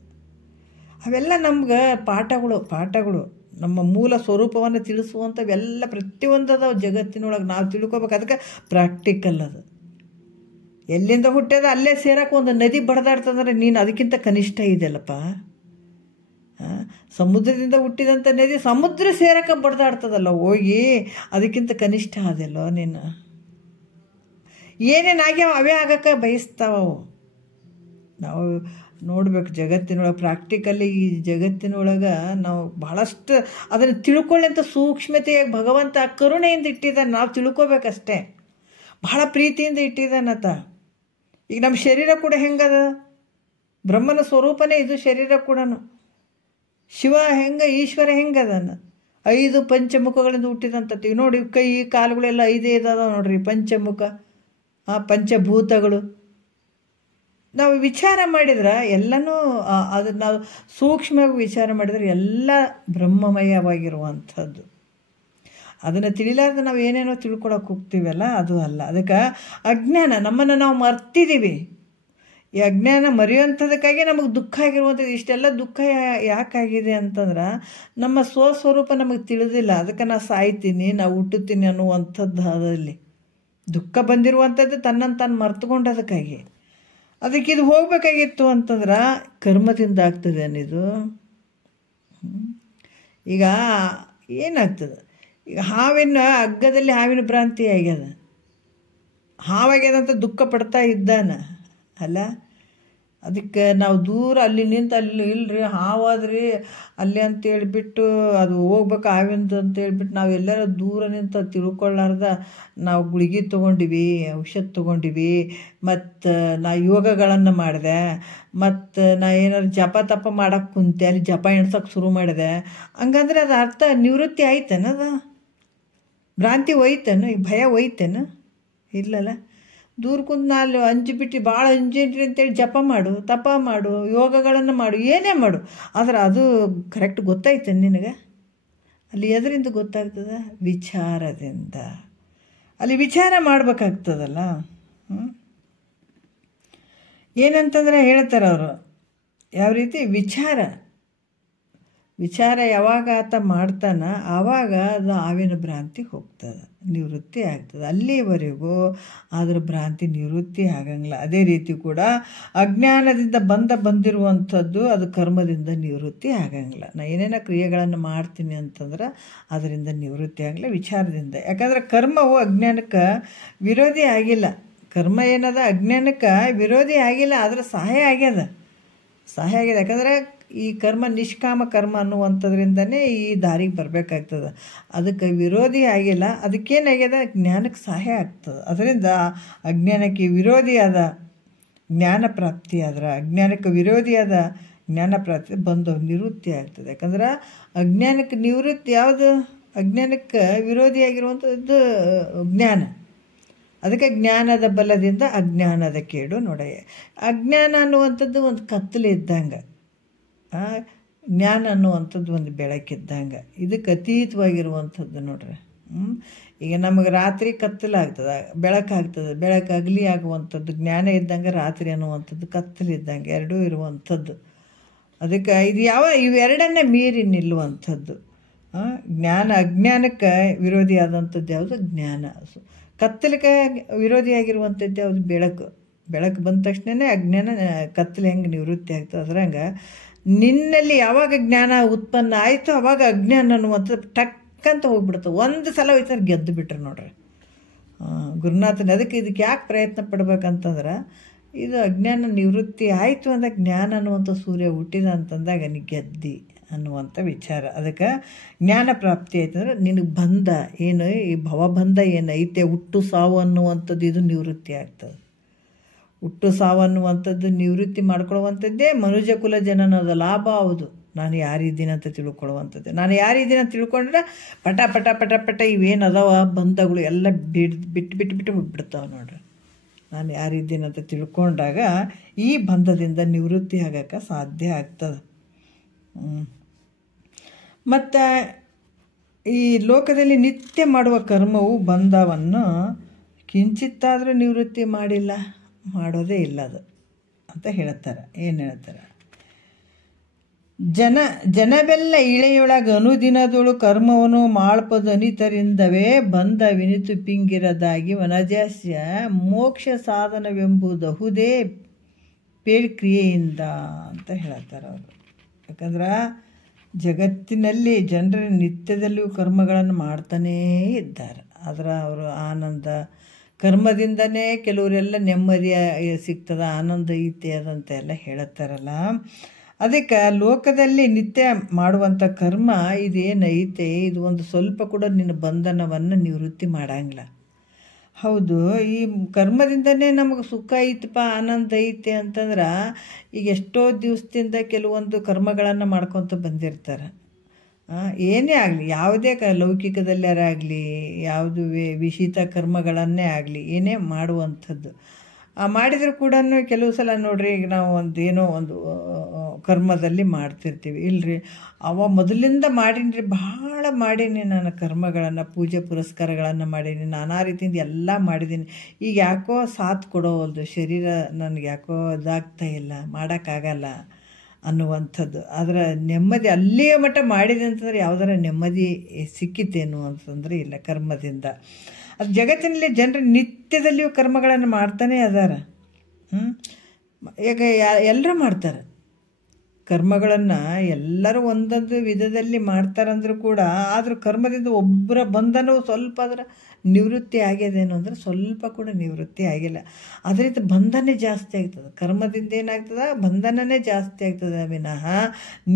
ಅವೆಲ್ಲ ನಮ್ಗೆ ಪಾಠಗಳು ನಮ್ಮ ಮೂಲ ಸ್ವರೂಪವನ್ನು ತಿಳಿಸುವಂಥವೆಲ್ಲ ಪ್ರತಿಯೊಂದದ ಜಗತ್ತಿನೊಳಗೆ ನಾವು ತಿಳ್ಕೊಬೇಕು. ಅದಕ್ಕೆ ಪ್ರಾಕ್ಟಿಕಲ್ ಅದು. ಎಲ್ಲಿಂದ ಹುಟ್ಟ್ಯದ ಅಲ್ಲೇ ಸೇರಕ್ಕೆ ಒಂದು ನದಿ ಬಡ್ದಾಡ್ತಂದ್ರೆ ನೀನು ಅದಕ್ಕಿಂತ ಕನಿಷ್ಠ ಇದೆಯಲ್ಲಪ್ಪ. ಸಮುದ್ರದಿಂದ ಹುಟ್ಟಿದಂಥ ನದಿ ಸಮುದ್ರ ಸೇರಕ್ಕೆ ಬಡ್ದಾಡ್ತದಲ್ಲ ಹೋಗಿ, ಅದಕ್ಕಿಂತ ಕನಿಷ್ಠ ಅದೆಲ್ಲೋ ನೀನು. ಏನೇನಾಗ್ಯಾವ ಅವೇ ಆಗಕ್ಕೆ ಬಯಸ್ತಾವವು. ನಾವು ನೋಡ್ಬೇಕು ಜಗತ್ತಿನೊಳಗೆ ಪ್ರಾಕ್ಟಿಕಲಿ. ಈ ಜಗತ್ತಿನೊಳಗೆ ನಾವು ಭಾಳಷ್ಟು ಅದನ್ನು ತಿಳ್ಕೊಳ್ಳಿ ಅಂತ ಸೂಕ್ಷ್ಮತೆಯಾಗಿ ಭಗವಂತ ಕರುಣೆಯಿಂದ ಇಟ್ಟಿದ್ದಾನೆ. ನಾವು ತಿಳ್ಕೊಬೇಕಷ್ಟೇ. ಭಾಳ ಪ್ರೀತಿಯಿಂದ ಇಟ್ಟಿದ್ದಾನತ. ಈಗ ನಮ್ಮ ಶರೀರ ಕೂಡ ಹೆಂಗದ? ಬ್ರಹ್ಮನ ಸ್ವರೂಪನೇ ಇದು ಶರೀರ ಕೂಡ. ಶಿವ ಹೆಂಗೆ, ಈಶ್ವರ ಹೆಂಗದನ? 5 ಪಂಚಮುಖಗಳಿಂದ ಹುಟ್ಟಿದಂಥದ್ದು. ಈಗ ನೋಡಿ, ಕೈ ಕಾಲುಗಳೆಲ್ಲ 5 ಇದಾವ ನೋಡ್ರಿ, ಪಂಚಮುಖ, ಪಂಚಭೂತಗಳು. ನಾವು ವಿಚಾರ ಮಾಡಿದ್ರೆ ಎಲ್ಲನೂ ಅದನ್ನು ನಾವು ಸೂಕ್ಷ್ಮವಾಗಿ ವಿಚಾರ ಮಾಡಿದ್ರೆ ಎಲ್ಲ ಬ್ರಹ್ಮಮಯವಾಗಿರುವಂಥದ್ದು. ಅದನ್ನು ತಿಳಿಲಾರ್ದು ನಾವು ಏನೇನೋ ತಿಳ್ಕೊಳಕ್ಕೆ ಹೋಗ್ತೀವಲ್ಲ, ಅದು ಅಲ್ಲ. ಅದಕ್ಕೆ ಅಜ್ಞಾನ ನಮ್ಮನ್ನು ನಾವು ಮರ್ತಿದ್ದೀವಿ. ಈ ಅಜ್ಞಾನ ಮರೆಯುವಂಥದಕ್ಕಾಗಿ ನಮಗೆ ದುಃಖ ಆಗಿರುವಂಥದ್ದು. ಇಷ್ಟೆಲ್ಲ ದುಃಖ ಯಾಕಾಗಿದೆ ಅಂತಂದ್ರೆ ನಮ್ಮ ಸ್ವಸ್ವರೂಪ ನಮಗೆ ತಿಳಿದಿಲ್ಲ. ಅದಕ್ಕೆ ನಾನು ಸಾಯ್ತೀನಿ, ನಾವು ಹುಟ್ಟುತ್ತೀನಿ ಅನ್ನುವಂಥದ್ದು ಅದಲ್ಲಿ ದುಃಖ ಬಂದಿರುವಂಥದ್ದು ತನ್ನನ್ನು ತಾನು ಮರ್ತುಕೊಂಡದಕ್ಕಾಗಿ. ಅದಕ್ಕೆ ಇದು ಹೋಗಬೇಕಾಗಿತ್ತು ಅಂತಂದ್ರೆ ಕರ್ಮದಿಂದ ಆಗ್ತದೆ ಅನ್ನಿದು. ಈಗ ಏನಾಗ್ತದೆ? ಈಗ ಹಾವಿನ ಹಗ್ಗದಲ್ಲಿ ಹಾವಿನ ಭ್ರಾಂತಿ ಆಗ್ಯದ. ಹಾವಾಗ್ಯದಂತ ದುಃಖ ಪಡ್ತಾ ಇದ್ದಾನ ಅಲ್ಲ. ಅದಕ್ಕೆ ನಾವು ದೂರ ಅಲ್ಲಿ ನಿಂತು ಅಲ್ಲಿ ಇಲ್ಲರಿ ಹಾವಾದ್ರಿ ಅಲ್ಲಿ ಅಂತೇಳ್ಬಿಟ್ಟು ಅದು ಹೋಗ್ಬೇಕು ಹಾವಿಂದು ಅಂತೇಳ್ಬಿಟ್ಟು ನಾವು ಎಲ್ಲರೂ ದೂರ ನಿಂತು ತಿಳ್ಕೊಳ್ಳಾರ್ದ ನಾವು ಗುಳಿಗೆ ತೊಗೊಂಡಿವಿ, ಔಷಧ ತೊಗೊಂಡಿವಿ, ಮತ್ತು ನಾ ಯೋಗಗಳನ್ನು ಮಾಡಿದೆ, ಮತ್ತು ನಾ ಏನಾದ್ರು ಜಪ ತಪ ಮಾಡೋಕ್ಕೆ ಕುಂತೆ, ಅಲ್ಲಿ ಜಪ ಎಣ್ಸೋಕ್ಕೆ ಶುರು ಮಾಡಿದೆ. ಹಂಗಂದ್ರೆ ಅದು ಅರ್ಥ ನಿವೃತ್ತಿ ಆಯ್ತೇನ? ಅದು ಭ್ರಾಂತಿ ಹೋಯ್ತೇನು? ಈ ಭಯ ಹೋಯ್ತೇನು? ಇಲ್ಲಲ್ಲ. ದೂರ ಕುಂತು ನಾಲ್ಕು ಅಂಜಿಬಿಟ್ಟು ಭಾಳ ಅಂಜಿನ್ರಿ ಅಂತೇಳಿ ಜಪ ಮಾಡು, ತಪ ಮಾಡು, ಯೋಗಗಳನ್ನು ಮಾಡು, ಏನೇ ಮಾಡು, ಆದ್ರೆ ಅದು ಕರೆಕ್ಟ್ ಗೊತ್ತಾಯ್ತೇನೆ ನಿನಗೆ? ಅಲ್ಲಿ ಎದರಿಂದ ಗೊತ್ತಾಗ್ತದೆ? ವಿಚಾರದಿಂದ. ಅಲ್ಲಿ ವಿಚಾರ ಮಾಡ್ಬೇಕಾಗ್ತದಲ್ಲ. ಏನಂತಂದ್ರೆ ಹೇಳ್ತಾರೆ ಅವರು, ಯಾವ ರೀತಿ ವಿಚಾರ ಯಾವಾಗ ಆತ ಮಾಡ್ತಾನ ಆವಾಗ ಅದು ಹಾವಿನ ಭ್ರಾಂತಿ ಹೋಗ್ತದೆ, ನಿವೃತ್ತಿ ಆಗ್ತದೆ. ಅಲ್ಲಿವರೆಗೂ ಅದರ ಭ್ರಾಂತಿ ನಿವೃತ್ತಿ ಆಗಂಗಿಲ್ಲ. ಅದೇ ರೀತಿ ಕೂಡ ಅಜ್ಞಾನದಿಂದ ಬಂದಿರುವಂಥದ್ದು ಅದು ಕರ್ಮದಿಂದ ನಿವೃತ್ತಿ ಆಗಂಗಿಲ್ಲ. ನಾ ಏನೇನೋ ಕ್ರಿಯೆಗಳನ್ನು ಮಾಡ್ತೀನಿ ಅಂತಂದ್ರೆ ಅದರಿಂದ ನಿವೃತ್ತಿ ಆಗಲ್ಲ, ವಿಚಾರದಿಂದ. ಯಾಕಂದ್ರೆ ಕರ್ಮವು ಅಜ್ಞಾನಕ್ಕೆ ವಿರೋಧಿ ಆಗಿಲ್ಲ. ಕರ್ಮ ಏನದ ಅಜ್ಞಾನಕ್ಕೆ ವಿರೋಧಿ ಆಗಿಲ್ಲ, ಆದರೆ ಸಹಾಯ ಆಗ್ಯದ. ಯಾಕಂದರೆ ಈ ಕರ್ಮ ನಿಷ್ಕಾಮ ಕರ್ಮ ಅನ್ನುವಂಥದ್ರಿಂದನೇ ಈ ದಾರಿಗೆ ಬರಬೇಕಾಗ್ತದೆ. ಅದಕ್ಕೆ ವಿರೋಧಿ ಆಗಿಲ್ಲ. ಅದಕ್ಕೇನಾಗ್ಯದ? ಜ್ಞಾನಕ್ಕೆ ಸಹಾಯ ಆಗ್ತದೆ. ಅದರಿಂದ ಅಜ್ಞಾನಕ್ಕೆ ವಿರೋಧಿಯಾದ ಜ್ಞಾನ ಪ್ರಾಪ್ತಿ ಆದ್ರೆ, ಅಜ್ಞಾನಕ್ಕೆ ವಿರೋಧಿಯಾದ ಜ್ಞಾನ ಪ್ರಾಪ್ತಿ ಬಂದು ನಿವೃತ್ತಿ ಆಗ್ತದೆ. ಯಾಕಂದ್ರೆ ಅಜ್ಞಾನಕ್ಕೆ ನಿವೃತ್ತಿ ಯಾವುದು? ಅಜ್ಞಾನಕ್ಕೆ ವಿರೋಧಿಯಾಗಿರುವಂಥದ್ದು ಜ್ಞಾನ. ಅದಕ್ಕೆ ಜ್ಞಾನದ ಬಲದಿಂದ ಅಜ್ಞಾನದ ಕೇಡು. ನೋಡಿ, ಅಜ್ಞಾನ ಅನ್ನುವಂಥದ್ದು ಒಂದು ಕತ್ತಲೆ ಇದ್ದಂಗೆ, ಜ್ಞಾನ ಅನ್ನುವಂಥದ್ದು ಒಂದು ಬೆಳಕಿದ್ದಂಗೆ. ಇದಕ್ಕೆ ಅತೀತವಾಗಿರುವಂಥದ್ದು ನೋಡ್ರಿ. ಈಗ ನಮಗೆ ರಾತ್ರಿ ಕತ್ತಲಾಗ್ತದೆ, ಬೆಳಕಾಗ್ತದೆ, ಬೆಳಕು ಅಗಲಿ ಆಗುವಂಥದ್ದು. ಜ್ಞಾನ ಇದ್ದಂಗೆ ರಾತ್ರಿ ಅನ್ನುವಂಥದ್ದು ಕತ್ತಲಿದ್ದಂಗೆ, ಎರಡೂ ಇರುವಂಥದ್ದು. ಅದಕ್ಕೆ ಇದು ಇವೆರಡನ್ನೇ ಮೀರಿ ನಿಲ್ಲುವಂಥದ್ದು ಜ್ಞಾನ. ಅಜ್ಞಾನಕ್ಕೆ ವಿರೋಧಿಯಾದಂಥದ್ದು ಯಾವುದು? ಜ್ಞಾನ. ಕತ್ತಲಿಗೆ ವಿರೋಧಿಯಾಗಿರುವಂಥದ್ದು ಯಾವುದು? ಬೆಳಕು. ಬೆಳಕು ಬಂದ ತಕ್ಷಣವೇ ಅಜ್ಞಾನ ಕತ್ತಲೆ ಹೆಂಗೆ ನಿವೃತ್ತಿ ಆಗ್ತದೆ ಅದ್ರಂಗೆ ನಿನ್ನಲ್ಲಿ ಯಾವಾಗ ಜ್ಞಾನ ಉತ್ಪನ್ನ ಆಯಿತು ಆವಾಗ ಅಜ್ಞಾನ ಅನ್ನುವಂಥದ್ದು ಟಕ್ಕಂತ ಹೋಗ್ಬಿಡ್ತು. ಒಂದು ಸಲ ಹೋಯ್ತಾರೆ ಗೆದ್ದು ಬಿಟ್ರು ನೋಡ್ರಿ ಗುರುನಾಥನ. ಇದಕ್ಕೆ ಯಾಕೆ ಪ್ರಯತ್ನ ಪಡ್ಬೇಕಂತಂದ್ರೆ ಇದು ಅಜ್ಞಾನ ನಿವೃತ್ತಿ ಆಯಿತು ಅಂದಾಗ ಜ್ಞಾನ ಅನ್ನುವಂಥ ಸೂರ್ಯ ಹುಟ್ಟಿದ ಅಂತಂದಾಗ ನೀ ಗೆದ್ದಿ ಅನ್ನುವಂಥ ವಿಚಾರ. ಅದಕ್ಕೆ ಜ್ಞಾನ ಪ್ರಾಪ್ತಿ ಆಯ್ತಂದ್ರೆ ನಿನಗೆ ಬಂಧ ಏನು ಈ ಭವಬಂಧ ಏನೈತೆ ಹುಟ್ಟು ಸಾವು ಅನ್ನುವಂಥದ್ದು ಇದು ನಿವೃತ್ತಿ ಆಗ್ತದೆ. ಹುಟ್ಟು ಸಾವು ಅನ್ನುವಂಥದ್ದು ನಿವೃತ್ತಿ ಮಾಡ್ಕೊಳ್ಳುವಂಥದ್ದೇ ಮನುಜ ಕುಲ ಜನನದ ಲಾಭ. ಹೌದು, ನಾನು ಯಾರಿದ್ದೀನಿ ಅಂತ ತಿಳ್ಕೊಳ್ಳುವಂಥದ್ದು. ನಾನು ಯಾರಿದ್ದೀನಿ ಅಂತ ತಿಳ್ಕೊಂಡ್ರೆ ಪಟ ಪಟ ಪಟ ಪಟ ಇವೇನು ಅದಾವ ಬಂಧಗಳು ಎಲ್ಲ ಬಿಟ್ಟು ಹೋಗ್ಬಿಡ್ತಾವೆ ನೋಡ್ರಿ. ನಾನು ಯಾರಿದ್ದೀನಿ ಅಂತ ತಿಳ್ಕೊಂಡಾಗ ಈ ಬಂಧದಿಂದ ನಿವೃತ್ತಿ ಆಗೋಕ್ಕೆ ಸಾಧ್ಯ ಆಗ್ತದೆ. ಮತ್ತು ಈ ಲೋಕದಲ್ಲಿ ನಿತ್ಯ ಮಾಡುವ ಕರ್ಮವು ಬಂಧವನ್ನು ಕಿಂಚಿತ್ತಾದರೂ ನಿವೃತ್ತಿ ಮಾಡೋದೇ ಇಲ್ಲ ಅದು ಅಂತ ಹೇಳ್ತಾರೆ. ಏನು ಹೇಳ್ತಾರೆ? ಜನವೆಲ್ಲ ಇಳೆಯೊಳಗೆ ಅನುದಿನದೊಳು ಕರ್ಮವನ್ನು ಮಾಳ್ಪದನಿತರಿಂದವೇ ಬಂದ ವಿನಿತು ಪಿಂಗಿರದಾಗಿ ವನಜಸ್ಯ ಮೋಕ್ಷ ಸಾಧನವೆಂಬುದಹುದೇ ಪೇಳ್ಕ್ರಿಯೆಯಿಂದ ಅಂತ ಹೇಳ್ತಾರೆ ಅವರು. ಯಾಕಂದ್ರೆ ಜಗತ್ತಿನಲ್ಲಿ ಜನರ ನಿತ್ಯದಲ್ಲಿಯೂ ಕರ್ಮಗಳನ್ನು ಮಾಡ್ತಾನೇ ಇದ್ದಾರೆ. ಆದರೆ ಅವರು ಆನಂದ ಕರ್ಮದಿಂದನೇ ಕೆಲವರೆಲ್ಲ ನೆಮ್ಮದಿ ಸಿಗ್ತದೆ, ಆನಂದ ಐತೆ ಅದಂತ ಎಲ್ಲ ಹೇಳುತ್ತಾರಲ್ಲ. ಅದಕ್ಕೆ ಲೋಕದಲ್ಲಿ ನಿತ್ಯ ಮಾಡುವಂಥ ಕರ್ಮ ಇದೇನೈತೆ ಇದು ಒಂದು ಸ್ವಲ್ಪ ಕೂಡ ನಿನ್ನ ಬಂಧನವನ್ನು ನಿವೃತ್ತಿ ಮಾಡಂಗಿಲ್ಲ. ಹೌದು, ಈ ಕರ್ಮದಿಂದನೇ ನಮಗೆ ಸುಖ ಐತಪ್ಪ ಆನಂದ ಐತೆ ಅಂತಂದ್ರೆ ಈಗ ಎಷ್ಟೋ ದಿವಸದಿಂದ ಕೆಲವೊಂದು ಕರ್ಮಗಳನ್ನು ಮಾಡ್ಕೊತ ಬಂದಿರ್ತಾರೆ. ಏನೇ ಆಗಲಿ, ಯಾವುದೇ ಲೌಕಿಕದಲ್ಲಾರಾಗಲಿ ಯಾವುದು ವಿಹಿತ ಕರ್ಮಗಳನ್ನೇ ಆಗಲಿ ಏನೇ ಮಾಡುವಂಥದ್ದು ಮಾಡಿದರೂ ಕೂಡ ಕೆಲವು ಸಲ ನೋಡ್ರಿ, ಈಗ ನಾವು ಏನೋ ಒಂದು ಕರ್ಮದಲ್ಲಿ ಮಾಡ್ತಿರ್ತೀವಿ. ಇಲ್ಲರಿ ಮೊದಲಿಂದ ಮಾಡೀನಿ, ಭಾಳ ಮಾಡೀನಿ ನಾನು ಕರ್ಮಗಳನ್ನು, ಪೂಜೆ ಪುರಸ್ಕಾರಗಳನ್ನು ಮಾಡೀನಿ, ನಾನಾ ರೀತಿಯಿಂದ ಎಲ್ಲ ಮಾಡಿದ್ದೀನಿ. ಈಗ ಯಾಕೋ ಸಾಥ್ ಕೊಡೋವಲ್ದು, ಶರೀರ ನನಗೆ ಯಾಕೋ ಇದಾಗ್ತಾ ಇಲ್ಲ, ಮಾಡೋಕ್ಕಾಗಲ್ಲ ಅನ್ನುವಂಥದ್ದು. ಅದರ ನೆಮ್ಮದಿ ಅಲ್ಲಿಯ ಮಟ್ಟ ಮಾಡಿದೆ ಅಂತಂದ್ರೆ ಯಾವುದರ ನೆಮ್ಮದಿ ಸಿಕ್ಕಿತೇನು ಅಂತಂದರೆ ಇಲ್ಲ ಕರ್ಮದಿಂದ. ಅದು ಜಗತ್ತಿನಲ್ಲಿ ಜನರು ನಿತ್ಯದಲ್ಲಿಯೂ ಕರ್ಮಗಳನ್ನು ಮಾಡ್ತಾನೆ ಅದಾರ. ಈಗ ಎಲ್ಲರೂ ಮಾಡ್ತಾರೆ ಕರ್ಮಗಳನ್ನು, ಎಲ್ಲರೂ ಒಂದೊಂದು ವಿಧದಲ್ಲಿ ಮಾಡ್ತಾರಂದ್ರೂ ಕೂಡ ಆದರೂ ಕರ್ಮದಿಂದ ಒಬ್ಬರ ಬಂಧನವು ಸ್ವಲ್ಪ ಅದರ ನಿವೃತ್ತಿ ಆಗ್ಯದೇನು ಅಂದರೆ ಸ್ವಲ್ಪ ಕೂಡ ನಿವೃತ್ತಿ ಆಗಿಲ್ಲ. ಅದರಿಂದ ಬಂಧನೇ ಜಾಸ್ತಿ ಆಗ್ತದೆ. ಕರ್ಮದಿಂದ ಏನಾಗ್ತದೆ, ಬಂಧನನೇ ಜಾಸ್ತಿ ಆಗ್ತದೆ ವಿನಃ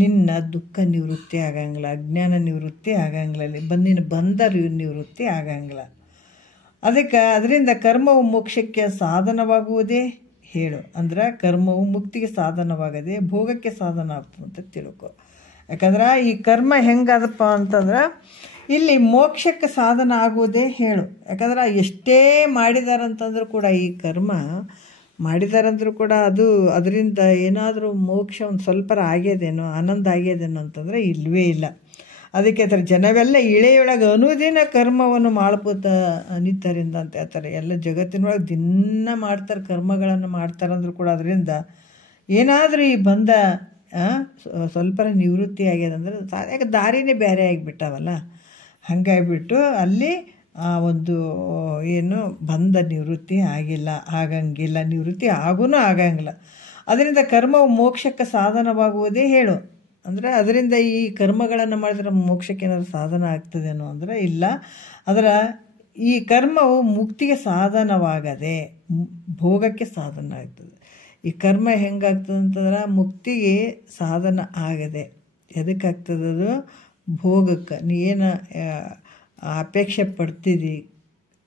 ನಿನ್ನ ದುಃಖ ನಿವೃತ್ತಿ ಆಗಂಗಿಲ್ಲ, ಅಜ್ಞಾನ ನಿವೃತ್ತಿ ಆಗಂಗಿಲ್ಲ, ನಿನ್ನ ಬಂಧ ನಿವೃತ್ತಿ ಆಗಂಗಿಲ್ಲ. ಅದರಿಂದ ಕರ್ಮವು ಮೋಕ್ಷಕ್ಕೆ ಸಾಧನವಾಗುವುದೇ ಹೇಳು. ಅಂದ್ರೆ ಕರ್ಮವು ಮುಕ್ತಿಗೆ ಸಾಧನವಾಗದೆ ಭೋಗಕ್ಕೆ ಸಾಧನ ಆಗ್ತದೆ ಅಂತ ತಿಳ್ಕೊ. ಯಾಕಂದ್ರೆ ಈ ಕರ್ಮ ಹೆಂಗದಪ್ಪ ಅಂತಂದ್ರೆ ಇಲ್ಲಿ ಮೋಕ್ಷಕ್ಕೆ ಸಾಧನ ಆಗುವುದೇ ಹೇಳು. ಯಾಕಂದ್ರೆ ಎಷ್ಟೇ ಮಾಡಿದಾರಂತಂದ್ರೂ ಕೂಡ ಈ ಕರ್ಮ ಮಾಡಿದಾರಂದ್ರೂ ಕೂಡ ಅದರಿಂದ ಏನಾದರೂ ಮೋಕ್ಷ ಒಂದು ಸ್ವಲ್ಪ ಆಗ್ಯದೇನೋ ಆನಂದ ಆಗ್ಯದೇನೋ ಅಂತಂದರೆ ಇಲ್ಲವೇ ಇಲ್ಲ. ಅದಕ್ಕೆ ಅದರ ಜನವೆಲ್ಲ ಇಳೆಯೊಳಗೆ ಅನುದಿನ ಕರ್ಮವನ್ನು ಮಾಡ್ಬೋತ ಅನಿತರಿಂದ ಅಂತ ಹೇಳ್ತಾರೆ. ಎಲ್ಲ ಜಗತ್ತಿನೊಳಗೆ ದಿನ ಮಾಡ್ತಾರೆ, ಕರ್ಮಗಳನ್ನು ಮಾಡ್ತಾರಂದ್ರೂ ಕೂಡ ಅದರಿಂದ ಏನಾದರೂ ಈ ಬಂಧ ಸ್ವಲ್ಪ ನಿವೃತ್ತಿ ಆಗ್ಯದಂದ್ರೆ ಯಾಕೆ ದಾರಿನೇ ಬೇರೆ ಆಗಿಬಿಟ್ಟಾವಲ್ಲ, ಹಾಗಾಗಿಬಿಟ್ಟು ಅಲ್ಲಿ ಒಂದು ಏನು ಬಂಧ ನಿವೃತ್ತಿ ಆಗಂಗಿಲ್ಲ, ನಿವೃತ್ತಿ ಆಗಂಗಿಲ್ಲ. ಅದರಿಂದ ಕರ್ಮವು ಮೋಕ್ಷಕ್ಕೆ ಸಾಧನವಾಗುವುದೇ ಹೇಳು. ಅಂದರೆ ಅದರಿಂದ ಈ ಕರ್ಮಗಳನ್ನು ಮಾಡಿದ್ರೆ ಮೋಕ್ಷಕ್ಕೆ ಏನಾದರೂ ಸಾಧನ ಆಗ್ತದೇನೋ ಅಂದರೆ ಇಲ್ಲ. ಈ ಕರ್ಮವು ಮುಕ್ತಿಗೆ ಸಾಧನವಾಗದೆ ಭೋಗಕ್ಕೆ ಸಾಧನ ಆಗ್ತದೆ. ಈ ಕರ್ಮ ಹೆಂಗಾಗ್ತದೆ ಅಂತಂದ್ರೆ ಮುಕ್ತಿಗೆ ಸಾಧನ ಆಗದೆ ಎದಕ್ಕಾಗ್ತದದು ಭೋಗಕ್ಕೆ. ನೀನು ಅಪೇಕ್ಷೆ ಪಡ್ತಿದ್ದಿ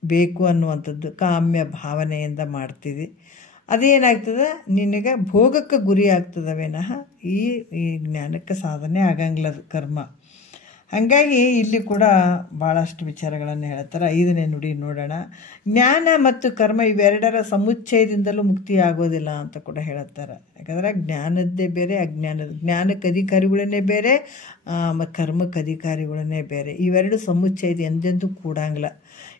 ಬೇಕು ಅನ್ನುವಂಥದ್ದು ಕಾಮ್ಯ ಭಾವನೆಯಿಂದ ಮಾಡ್ತಿದ್ದಿ, ಅದೇನಾಗ್ತದೆ ನಿನಗೆ ಭೋಗಕ್ಕೆ ಗುರಿ ಆಗ್ತದೆ ವಿನಃ ಈ ಜ್ಞಾನಕ್ಕೆ ಸಾಧನೆ ಆಗಂಗಿಲ್ಲ ಅದು ಕರ್ಮ. ಹಾಗಾಗಿ ಇಲ್ಲಿ ಕೂಡ ಭಾಳಷ್ಟು ವಿಚಾರಗಳನ್ನು ಹೇಳ್ತಾರೆ. 5ನೇ ನುಡಿ ನೋಡೋಣ. ಜ್ಞಾನ ಮತ್ತು ಕರ್ಮ ಇವೆರಡರ ಸಮುಚ್ಚಯದಿಂದಲೂ ಮುಕ್ತಿ ಆಗೋದಿಲ್ಲ ಅಂತ ಕೂಡ ಹೇಳ್ತಾರೆ. ಯಾಕಂದರೆ ಜ್ಞಾನದ್ದೇ ಬೇರೆ, ಜ್ಞಾನಕ್ಕೆ ಅಧಿಕಾರಿಗಳನ್ನೇ ಬೇರೆ, ಮತ್ತು ಕರ್ಮಕ್ಕೆ ಅಧಿಕಾರಿಗಳನ್ನೇ ಬೇರೆ. ಇವೆರಡು ಸಮುಚ್ಚಯದ ಎಂದೆಂದೂ ಕೂಡಂಗಿಲ್ಲ.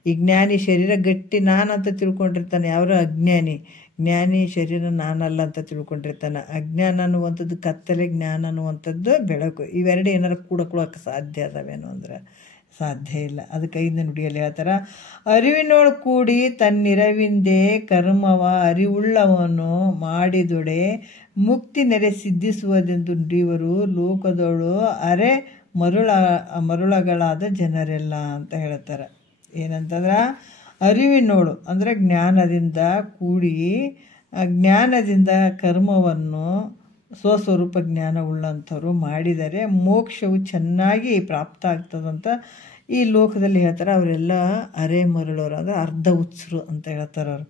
ಈ ಜ್ಞಾನಿ ಶರೀರ ಗಟ್ಟಿ ನಾನಂತ ತಿಳ್ಕೊಂಡಿರ್ತಾನೆ, ಯಾರು ಅಜ್ಞಾನಿ. ಜ್ಞಾನಿ ಶರೀರ ನಾನಲ್ಲ ಅಂತ ತಿಳ್ಕೊಂಡಿರ್ತಾನೆ. ಅಜ್ಞಾನ ಅನ್ನುವಂಥದ್ದು ಕತ್ತಲೆ, ಜ್ಞಾನ ಅನ್ನುವಂಥದ್ದು ಬೆಳಕು. ಇವೆರಡು ಏನಾರು ಕೂಡಕೊಳ್ಳೋಕೆ ಸಾಧ್ಯ ಅದಾವೇನೋ ಅಂದರೆ ಸಾಧ್ಯ ಇಲ್ಲ. ಅದಕ್ಕೆ 5ನೇ ನುಡಿಯಲ್ಲಿ ಹೇಳ್ತಾರೆ, ಅರಿವಿನೋಳು ಕೂಡಿ ತನ್ನಿರವಿಂದೆ ಕರ್ಮವ ಅರಿವುಳ್ಳವನು ಮಾಡಿದೊಡೆ ಮುಕ್ತಿ ನೆರೆ ಸಿದ್ಧಿಸುವುದೆಂದು ನುಡಿಯುವರು ಲೋಕದೋಳು ಅರೆ ಮರುಳಗಳಾದ ಜನರೆಲ್ಲ ಅಂತ ಹೇಳ್ತಾರೆ. ಏನಂತಂದ್ರೆ ಅರಿವಿನೋಳು ಅಂದರೆ ಜ್ಞಾನದಿಂದ ಕೂಡಿ ಜ್ಞಾನದಿಂದ ಕರ್ಮವನ್ನು ಸ್ವಸ್ವರೂಪ ಜ್ಞಾನ ಉಳ್ಳಂಥವ್ರು ಮಾಡಿದರೆ ಮೋಕ್ಷವು ಚೆನ್ನಾಗಿ ಪ್ರಾಪ್ತ ಆಗ್ತದಂತ ಈ ಲೋಕದಲ್ಲಿ ಹೇಳ್ತಾರೆ. ಅವರೆಲ್ಲ ಅರೆ ಮರುಳವರು ಅಂದರೆ ಅರ್ಧ ಹುಚ್ಚರು ಅಂತ ಹೇಳ್ತಾರೆ ಅವರು.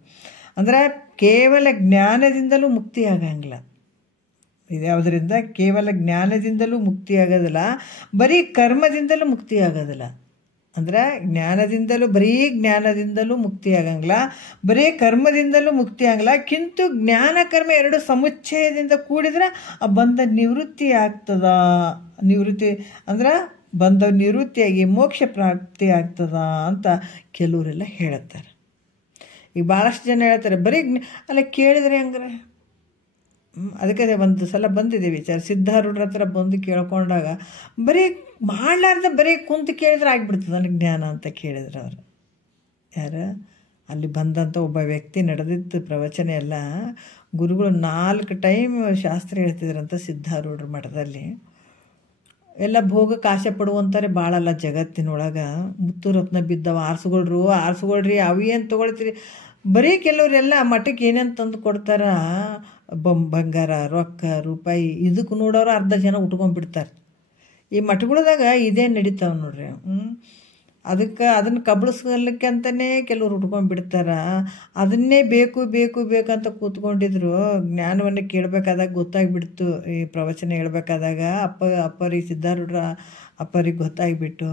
ಅಂದರೆ ಕೇವಲ ಜ್ಞಾನದಿಂದಲೂ ಮುಕ್ತಿ ಆಗಂಗಿಲ್ಲ. ಇದು ಯಾವುದರಿಂದ? ಕೇವಲ ಜ್ಞಾನದಿಂದಲೂ ಮುಕ್ತಿ ಆಗೋದಿಲ್ಲ, ಬರೀ ಕರ್ಮದಿಂದಲೂ ಮುಕ್ತಿ ಆಗೋದಿಲ್ಲ. ಅಂದರೆ ಬರೀ ಜ್ಞಾನದಿಂದಲೂ ಮುಕ್ತಿ ಆಗಂಗಿಲ್ಲ, ಬರೀ ಕರ್ಮದಿಂದಲೂ ಮುಕ್ತಿ ಆಗಲ್ಲ. ಕಿಂತು ಜ್ಞಾನ ಕರ್ಮ ಎರಡು ಸಮುಚ್ಚಯದಿಂದ ಕೂಡಿದ್ರೆ ಆ ಬಂಧ ನಿವೃತ್ತಿ ಆಗ್ತದ. ನಿವೃತ್ತಿ ಅಂದ್ರೆ ಬಂಧ ನಿವೃತ್ತಿಯಾಗಿ ಮೋಕ್ಷ ಪ್ರಾಪ್ತಿ ಆಗ್ತದ ಅಂತ ಕೆಲವರೆಲ್ಲ ಹೇಳುತ್ತಾರೆ. ಈಗ ಭಾಳಷ್ಟು ಜನ ಹೇಳ್ತಾರೆ ಬರೀ ಅಲ್ಲ ಕೇಳಿದ್ರೆ ಹಂಗ್ರೆ. ಅದಕ್ಕೆ ಒಂದು ಸಲ ಬಂದಿದೆ ವಿಚಾರ, ಸಿದ್ಧಾರೂಢರ ಹತ್ರ ಬಂದು ಕೇಳ್ಕೊಂಡಾಗ ಬರೀ ಮಾಡಲಾರ್ದೆ ಬರೀ ಕುಂತು ಕೇಳಿದ್ರೆ ಆಗಿಬಿಡ್ತದೆ ನನಗೆ ಜ್ಞಾನ ಅಂತ ಕೇಳಿದ್ರು ಅವರು. ಯಾರು ಅಲ್ಲಿ ಬಂದಂಥ ಒಬ್ಬ ವ್ಯಕ್ತಿ ನಡೆದಿದ್ದು ಪ್ರವಚನ ಎಲ್ಲ ಗುರುಗಳು 4 ಟೈಮ್ ಶಾಸ್ತ್ರ ಹೇಳ್ತಿದ್ರಂತ ಸಿದ್ಧಾರೂಢರ ಮಠದಲ್ಲಿ. ಎಲ್ಲ ಭೋಗಕ್ಕೆ ಆಸೆ ಪಡುವಂತಾರೆ ಭಾಳಲ್ಲ ಜಗತ್ತಿನೊಳಗೆ. ಮುತ್ತು ರತ್ನ ಬಿದ್ದವ ಆರಿಸ್ಕೊಳ್ರಿ ಅವು ಏನು ತೊಗೊಳ್ತೀರಿ. ಬರೀ ಕೆಲವರೆಲ್ಲ ಮಠಕ್ಕೆ ಏನೇನು ತಂದು ಕೊಡ್ತಾರ, ಬಂಗಾರ ರೊಕ್ಕ ರೂಪಾಯಿ, ಇದಕ್ಕೆ ನೋಡೋರು ಅರ್ಧ ಜನ ಉಟ್ಕೊಂಡ್ಬಿಡ್ತಾರೆ. ಈ ಮಠಗಳದಾಗ ಇದೇ ನಡೀತಾವೆ ನೋಡ್ರಿ. ಅದನ್ನು ಕಬಳಿಸ್ಲಿಕ್ಕೆ ಅಂತಲೇ ಕೆಲವ್ರು ಉಟ್ಕೊಂಡ್ಬಿಡ್ತಾರ. ಅದನ್ನೇ ಬೇಕು ಬೇಕು ಬೇಕಂತ ಕೂತ್ಕೊಂಡಿದ್ರು. ಜ್ಞಾನವನ್ನು ಕೇಳಬೇಕಾದಾಗ ಗೊತ್ತಾಗ್ಬಿಡ್ತು, ಈ ಪ್ರವಚನ ಹೇಳ್ಬೇಕಾದಾಗ ಅಪ್ಪರಿಗೆ ಸಿದ್ಧಾರೂಢರ ಅಪ್ಪರಿಗೆ ಗೊತ್ತಾಗ್ಬಿಟ್ಟು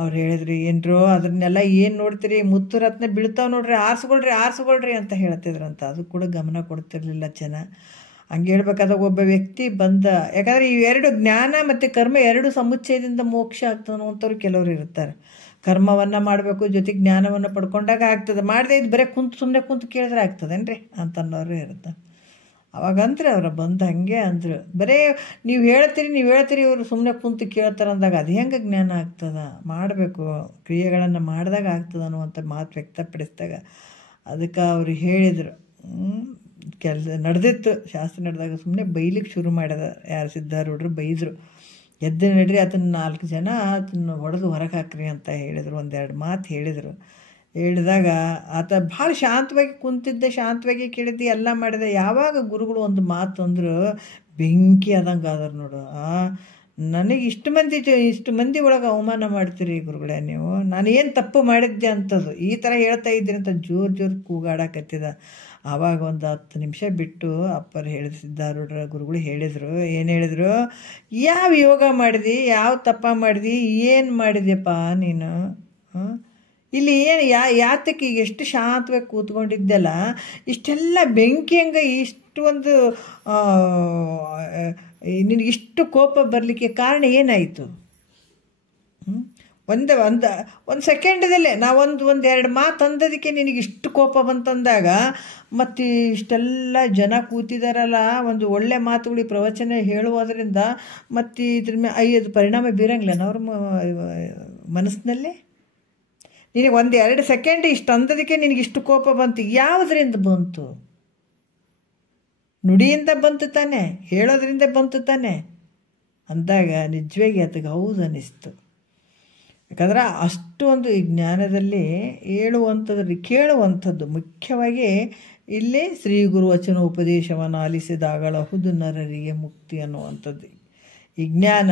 ಅವ್ರು ಹೇಳಿದ್ರಿ, ಏನ್ರೋ ಅದನ್ನೆಲ್ಲ ಏನು ನೋಡ್ತೀರಿ, ಮುತ್ತು ರತ್ನ ಬೀಳ್ತಾವೆ ನೋಡ್ರಿ, ಆರಿಸ್ಕೊಳ್ರಿ ಅಂತ ಹೇಳ್ತಿದ್ರಂತ. ಅದು ಕೂಡ ಗಮನ ಕೊಡ್ತಿರ್ಲಿಲ್ಲ ಜನ. ಹಂಗೆ ಹೇಳ್ಬೇಕಾದಾಗ ಒಬ್ಬ ವ್ಯಕ್ತಿ ಬಂದ, ಯಾಕಂದರೆ ಇವೆರಡು ಜ್ಞಾನ ಮತ್ತು ಕರ್ಮ ಎರಡು ಸಮುಚ್ಚಯದಿಂದ ಮೋಕ್ಷ ಆಗ್ತದೆ ಅನ್ನುವಂಥವ್ರು ಕೆಲವರು ಇರ್ತಾರೆ. ಕರ್ಮವನ್ನು ಮಾಡಬೇಕು ಜೊತೆಗೆ ಜ್ಞಾನವನ್ನು ಪಡ್ಕೊಂಡಾಗ ಆಗ್ತದೆ, ಮಾಡದೆ ಇದು ಬರೀ ಸುಮ್ಮನೆ ಕುಂತು ಕೇಳಿದ್ರೆ ಆಗ್ತದೇನ್ರಿ ಅಂತನ್ನೋರು ಇರುತ್ತೆ. ಅವಾಗಂದ್ರೆ ಅವ್ರ ಬಂದು ಹಾಗೆ ಅಂದರು, ಬರೀ ನೀವು ಹೇಳ್ತೀರಿ ಇವರು ಸುಮ್ಮನೆ ಕುಂತು ಕೇಳ್ತಾರೆ ಅಂದಾಗ ಅದು ಹೆಂಗೆ ಜ್ಞಾನ ಆಗ್ತದೆ? ಮಾಡಬೇಕು, ಕ್ರಿಯೆಗಳನ್ನು ಮಾಡಿದಾಗ ಆಗ್ತದೆ ಅನ್ನುವಂಥ ಮಾತು ವ್ಯಕ್ತಪಡಿಸಿದಾಗ ಅದಕ್ಕೆ ಅವರು ಹೇಳಿದರು. ನಡೆದಿತ್ತು ಶಾಸ್ತ್ರ ನಡೆದಾಗ ಸುಮ್ಮನೆ ಬೈಲಿಕ್ಕೆ ಶುರು ಮಾಡಿದ ಯಾರು ಸಿದ್ಧಾರೂಢರು ಬೈದರು. ಎದ್ದು ನಡ್ರಿ ಅದನ್ನು 4 ಜನ ಅದನ್ನು ಹೊಡೆದು ಹೊರಗೆ ಹಾಕ್ರಿ ಅಂತ ಹೇಳಿದರು. 1-2 ಮಾತು ಹೇಳಿದಾಗ ಆತ ಭಾಳ ಶಾಂತವಾಗಿ ಕುಂತಿದ್ದೆ, ಶಾಂತವಾಗಿ ಕೇಳಿದ್ದೆ, ಎಲ್ಲ ಮಾಡಿದೆ. ಯಾವಾಗ ಗುರುಗಳು ಒಂದು ಮಾತು ಅಂದರು ಬೆಂಕಿ ಆದಂಗೆ ಆದರು ನೋಡು. ನನಗೆ ಇಷ್ಟು ಮಂದಿ ಒಳಗೆ ಅವಮಾನ ಮಾಡ್ತೀರಿ ಗುರುಗಳೇ ನೀವು, ನಾನು ಏನು ತಪ್ಪು ಮಾಡಿದ್ದೆ ಅಂತದ್ದು ಈ ಥರ ಹೇಳ್ತಾ ಇದ್ದೀರಿ ಅಂತ ಜೋರು ಕೂಗಾಡಕತ್ತಿದ. ಆವಾಗ ಒಂದು 10 ನಿಮಿಷ ಬಿಟ್ಟು ಅಪ್ಪರು ಹೇಳಿದ್ರು, ಸಿದ್ಧಾರೂಢರ ಗುರುಗಳು ಹೇಳಿದರು. ಏನು ಹೇಳಿದರು? ಯಾವ ಯೋಗ ಮಾಡಿದಿ, ಯಾವ ತಪ್ಪ ಮಾಡಿದಿ, ಏನು ಮಾಡಿದ್ಯಪ್ಪ ನೀನು? ಇಲ್ಲಿ ಏನು ಯಾತಕ್ಕೆ ಈಗ ಎಷ್ಟು ಶಾಂತವಾಗಿ ಕೂತ್ಕೊಂಡಿದ್ದೆಲ್ಲ ಇಷ್ಟೆಲ್ಲ ಬೆಂಕಿ ಹಂಗೆ ಇಷ್ಟು ಒಂದು ನಿನಗಿಷ್ಟು ಕೋಪ ಬರಲಿಕ್ಕೆ ಕಾರಣ ಏನಾಯಿತು? ಒಂದು ಸೆಕೆಂಡದಲ್ಲೇ ನಾವು ಒಂದು 2 ಮಾತು ಅಂದೋದಕ್ಕೆ ನಿನಗಿಷ್ಟು ಕೋಪ ಬಂತಂದಾಗ ಮತ್ತು ಇಷ್ಟೆಲ್ಲ ಜನ ಕೂತಿದಾರಲ್ಲ, ಒಂದು ಒಳ್ಳೆ ಮಾತುಗಳಿಗೆ ಪ್ರವಚನ ಹೇಳುವುದರಿಂದ ಮತ್ತು ಇದ್ರ ಮೇಲೆ ಅದು ಪರಿಣಾಮ ಬೀರಂಗಿಲ್ಲ ಅವ್ರ ಮನಸ್ಸಿನಲ್ಲಿ. ನಿನಗೆ 1-2 ಸೆಕೆಂಡ್ ಇಷ್ಟು ಅಂದೋದಕ್ಕೆ ನಿನಗಿಷ್ಟು ಕೋಪ ಬಂತು. ಯಾವುದರಿಂದ ಬಂತು? ನುಡಿಯಿಂದ ಬಂತು ತಾನೆ, ಹೇಳೋದ್ರಿಂದ ಬಂತು ತಾನೆ ಅಂದಾಗ ನಿಜವಾಗಿ ಅದಕ್ಕೆ ಹೌದು ಅನ್ನಿಸ್ತು. ಯಾಕಂದ್ರೆ ಅಷ್ಟು ಒಂದು ಈ ಜ್ಞಾನದಲ್ಲಿ ಕೇಳುವಂಥದ್ದು ಮುಖ್ಯವಾಗಿ ಇಲ್ಲಿ ಶ್ರೀ ಗುರು ವಚನ ಉಪದೇಶವನ್ನು ಆಲಿಸಿದಾಗಳಹುದು ನರರಿಗೆ ಮುಕ್ತಿ ಅನ್ನುವಂಥದ್ದು ಈ ಜ್ಞಾನ.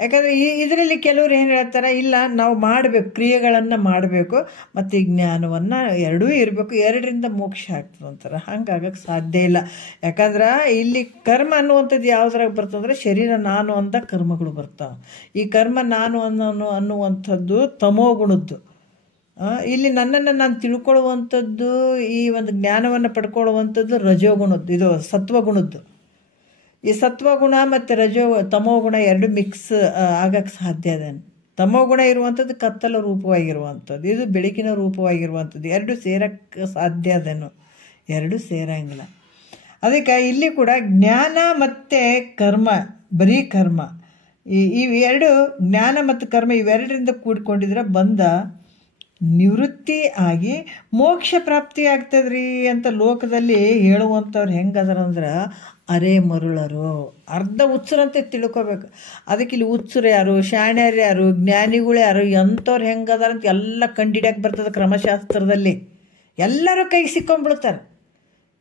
ಯಾಕಂದರೆ ಇದರಲ್ಲಿ ಕೆಲವರು ಏನು ಹೇಳ್ತಾರೆ, ಇಲ್ಲ ನಾವು ಮಾಡಬೇಕು, ಕ್ರಿಯೆಗಳನ್ನು ಮಾಡಬೇಕು ಮತ್ತು ಈ ಜ್ಞಾನವನ್ನು ಎರಡೂ ಇರಬೇಕು, ಎರಡರಿಂದ ಮೋಕ್ಷ ಆಗ್ತದೆ ಅಂತಾರೆ. ಹಂಗಾಗಕ್ಕೆ ಸಾಧ್ಯ ಇಲ್ಲ. ಯಾಕಂದ್ರೆ ಇಲ್ಲಿ ಕರ್ಮ ಅನ್ನುವಂಥದ್ದು ಯಾವುದ್ರಾಗ ಬರ್ತಂದ್ರೆ ಶರೀರ ನಾನು ಅಂದ ಕರ್ಮಗಳು ಬರ್ತಾವೆ. ಈ ಕರ್ಮ ನಾನು ಅನ್ನುವಂಥದ್ದು ತಮೋಗುಣದ್ದು. ಇಲ್ಲಿ ನನ್ನನ್ನು ನಾನು ತಿಳ್ಕೊಳ್ಳುವಂಥದ್ದು, ಈ ಒಂದು ಜ್ಞಾನವನ್ನು ಪಡ್ಕೊಳ್ಳುವಂಥದ್ದು ರಜೋಗುಣದ್ದು, ಇದು ಸತ್ವಗುಣದ್ದು. ಈ ಸತ್ವಗುಣ ಮತ್ತು ತಮೋಗುಣ ಎರಡು ಮಿಕ್ಸ್ ಆಗಕ್ಕೆ ಸಾಧ್ಯ ಇದೆ. ತಮೋಗುಣ ಇರುವಂಥದ್ದು ಕತ್ತಲ ರೂಪವಾಗಿರುವಂಥದ್ದು, ಇದು ಬೆಳಕಿನ ರೂಪವಾಗಿರುವಂಥದ್ದು. ಎರಡು ಸೇರಕ್ಕೆ ಸಾಧ್ಯ ಅದೇನು, ಎರಡು ಸೇರಂಗಿಲ್ಲ. ಅದಕ್ಕೆ ಇಲ್ಲಿ ಕೂಡ ಜ್ಞಾನ ಮತ್ತು ಕರ್ಮ, ಬರೀ ಕರ್ಮ ಇವೆರಡು ಜ್ಞಾನ ಮತ್ತು ಕರ್ಮ ಇವೆರಡರಿಂದ ಕೂಡಿಕೊಂಡಿದ್ರೆ ಬಂದ ನಿವೃತ್ತಿ ಆಗಿ ಮೋಕ್ಷ ಪ್ರಾಪ್ತಿ ಆಗ್ತದ್ರಿ ಅಂತ ಲೋಕದಲ್ಲಿ ಹೇಳುವಂಥವ್ರು ಹೆಂಗದಾರಂದ್ರೆ ಅರೆ ಮರುಳರು, ಅರ್ಧ ಹುಚ್ಚರಂತೆ ತಿಳ್ಕೊಬೇಕು. ಅದಕ್ಕೆ ಇಲ್ಲಿ ಹುಚ್ಚರು ಯಾರು, ಶಾಣ್ಯರು ಯಾರು, ಜ್ಞಾನಿಗಳು ಯಾರು, ಎಂಥವ್ರು ಹೆಂಗದಾರಂತ ಎಲ್ಲ ಕಂಡಿಡಿಯಕ್ಕೆ ಬರ್ತದೆ. ಕ್ರಮಶಾಸ್ತ್ರದಲ್ಲಿ ಎಲ್ಲರೂ ಕೈಗೆ ಸಿಕ್ಕೊಂಡ್ಬಿಡ್ತಾರೆ.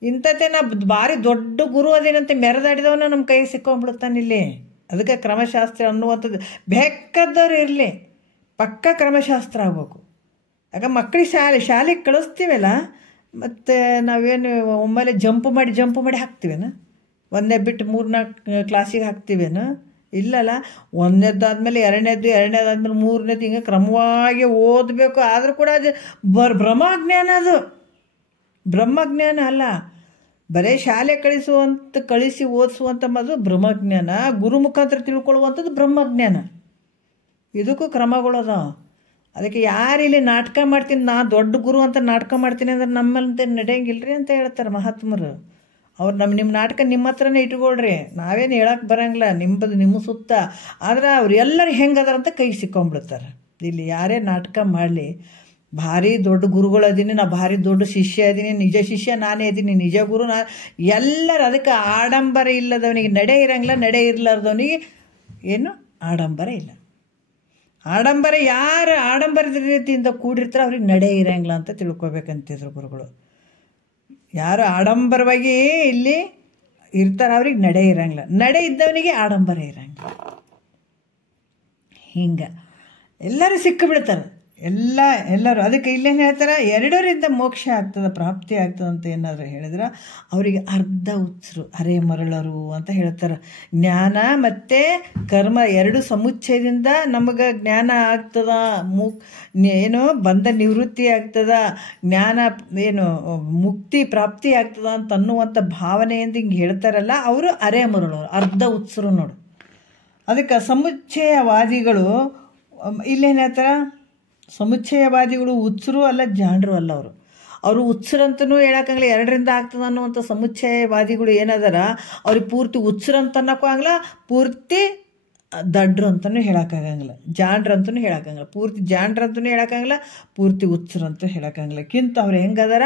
ಇಂಥದ್ದೇ ನಾ ಭಾರಿ ದೊಡ್ಡ ಗುರು ಅದೇನಂತೆ ಮೆರೆದಾಡಿದವನ ನಮ್ಮ ಕೈಗೆ ಸಿಕ್ಕೊಂಡ್ಬಿಡ್ತಾನೆ ಇಲ್ಲಿ. ಅದಕ್ಕೆ ಕ್ರಮಶಾಸ್ತ್ರ ಅನ್ನುವಂಥದ್ದು ಬೇಕಾದವ್ರು ಇರಲಿ, ಪಕ್ಕ ಕ್ರಮಶಾಸ್ತ್ರ ಆಗ್ಬೇಕು. ಆಗ ಮಕ್ಕಳಿಗೆ ಶಾಲೆಗೆ ಕಳಿಸ್ತೀವಲ್ಲ, ಮತ್ತು ನಾವೇನು ಒಮ್ಮೆಲೆ ಜಂಪ್ ಮಾಡಿ ಹಾಕ್ತೀವೇನ? ಒಂದನೇ ಬಿಟ್ಟು 3-4 ಕ್ಲಾಸಿಗೆ ಹಾಕ್ತೀವೇನು? ಇಲ್ಲಲ್ಲ, ಒಂದನೇದಾದ್ಮೇಲೆ ಎರಡನೇದಾದ್ಮೇಲೆ ಮೂರನೇದು ಹಿಂಗೆ ಕ್ರಮವಾಗಿ ಓದಬೇಕು. ಆದರೂ ಕೂಡ ಅದು ಬ್ರಹ್ಮಜ್ಞಾನ, ಅದು ಬ್ರಹ್ಮಜ್ಞಾನ ಅಲ್ಲ. ಬರೀ ಶಾಲೆ ಕಳಿಸಿ ಓದಿಸುವಂಥ ಅದು ಬ್ರಹ್ಮಜ್ಞಾನ. ಗುರು ಮುಖಾಂತರ ತಿಳ್ಕೊಳ್ಳುವಂಥದ್ದು ಬ್ರಹ್ಮಜ್ಞಾನ. ಇದಕ್ಕೂ ಕ್ರಮಗಳದ. ಅದಕ್ಕೆ ಯಾರು ಇಲ್ಲಿ ನಾಟಕ ಮಾಡ್ತೀನಿ, ನಾ ದೊಡ್ಡ ಗುರು ಅಂತ ನಾಟಕ ಮಾಡ್ತೀನಿ ಅಂದ್ರೆ ನಮ್ಮಂತೆ ನಡೆಯಂಗಿಲ್ರಿ ಅಂತ ಹೇಳ್ತಾರೆ ಮಹಾತ್ಮರು. ಅವ್ರು ನಿಮ್ಮ ನಾಟಕ ನಿಮ್ಮ ಹತ್ರನೇ ಇಟ್ಕೊಳ್ರಿ, ನಾವೇನು ಹೇಳಕ್ಕೆ ಬರೋಂಗಿಲ್ಲ, ನಿಮ್ಮ ಸುತ್ತ. ಆದ್ರೆ ಅವ್ರು ಎಲ್ಲರೂ ಹೆಂಗದಾರಂತ ಕೈಗೆ ಸಿಕ್ಕೊಂಡ್ಬಿಡ್ತಾರೆ. ಇಲ್ಲಿ ಯಾರೇ ನಾಟಕ ಮಾಡಲಿ, ಭಾರಿ ದೊಡ್ಡ ಗುರುಗಳದೀನಿ, ನಾ ಭಾರಿ ದೊಡ್ಡ ಶಿಷ್ಯ ಅದೀನಿ, ನಿಜ ಶಿಷ್ಯ ನಾನೇ ಇದ್ದೀನಿ, ನಿಜ ಗುರು ಎಲ್ಲರೂ. ಅದಕ್ಕೆ ಆಡಂಬರ ಇಲ್ಲದವನಿಗೆ ನಡೆ ಇರಂಗಿಲ್ಲ, ನಡೆ ಇರಲಾರ್ದವನಿಗೆ ಏನು ಆಡಂಬರ ಇಲ್ಲ. ಆಡಂಬರ ಯಾರು ಆಡಂಬರದ ರೀತಿಯಿಂದ ಕೂಡಿರ್ತಾರೆ ಅವ್ರಿಗೆ ನಡೆ ಇರಂಗಿಲ್ಲ ಅಂತ ತಿಳ್ಕೊಬೇಕಂತಿದ್ರು ಗುರುಗಳು. ಯಾರು ಆಡಂಬರವಾಗಿ ಇಲ್ಲಿ ಇರ್ತಾರೆ ಅವ್ರಿಗೆ ನಡೆ ಇರಂಗಿಲ್ಲ, ನಡೆ ಇದ್ದವನಿಗೆ ಆಡಂಬರ ಇರಂಗಿಲ್ಲ. ಹಿಂಗೆ ಎಲ್ಲರೂ ಸಿಕ್ಕಿಬಿಡ್ತಾರೆ, ಎಲ್ಲರೂ. ಅದಕ್ಕೆ ಇಲ್ಲೇನು ಹೇಳ್ತಾರೆ, ಎರಡರಿಂದ ಮೋಕ್ಷ ಆಗ್ತದೆ, ಪ್ರಾಪ್ತಿ ಆಗ್ತದೆ ಅಂತ ಏನಾದರೂ ಹೇಳಿದ್ರೆ ಅವರಿಗೆ ಅರ್ಧ ಹುಚ್ಚರು, ಅರೆ ಮರಳರು ಅಂತ ಹೇಳ್ತಾರೆ. ಜ್ಞಾನ ಮತ್ತು ಕರ್ಮ ಎರಡು ಸಮುಚ್ಚಯದಿಂದ ನಮಗೆ ಜ್ಞಾನ ಆಗ್ತದ, ಏನು ಬಂದ ನಿವೃತ್ತಿ ಆಗ್ತದ, ಜ್ಞಾನ ಏನು ಮುಕ್ತಿ ಪ್ರಾಪ್ತಿ ಆಗ್ತದ ಅಂತ ಅನ್ನುವಂಥ ಭಾವನೆಯಿಂದ ಹಿಂಗೆ ಹೇಳ್ತಾರಲ್ಲ, ಅವರು ಅರೆ ಮರಳರು, ಅರ್ಧ ಹುಚ್ಚರು ನೋಡು. ಅದಕ್ಕೆ ಸಮುಚ್ಚಯವಾದಿಗಳು ಇಲ್ಲೇನು ಹೇಳ್ತಾರೆ, ಸಮುಚ್ಚಯವಾದಿಗಳು ಹುಚ್ಚರು ಅಲ್ಲ, ಜಾಣರು ಅಲ್ಲ. ಅವರು ಹುಚ್ಚರಂತನೂ ಹೇಳೋಕ್ಕಾಗಲ್ಲ, ಎರಡರಿಂದ ಆಗ್ತದೆ ಅನ್ನುವಂಥ ಸಮುಚ್ಚಯವಾದಿಗಳು ಏನದಾರ ಅವ್ರಿಗೆ ಪೂರ್ತಿ ಹುಚ್ಚರಂತ ಅನ್ನೋಕ್ಕೂ ಆಗಲ್ಲ, ಪೂರ್ತಿ ದಡ್ರು ಅಂತಲೂ ಹೇಳೋಕ್ಕಾಗಂಗಿಲ್ಲ, ಜಾಣ್ರು ಅಂತಲೂ ಹೇಳೋಕ್ಕಾಗಲ್ಲ, ಪೂರ್ತಿ ಜಾಣ್ರು ಅಂತಲೂ ಹೇಳೋಕ್ಕಾಗಲ್ಲ, ಪೂರ್ತಿ ಹುಚ್ಚರು ಅಂತೂ ಹೇಳೋಕ್ಕಾಗಲ್ಲ. ಕಿಂತ ಅವ್ರು ಹೆಂಗದಾರ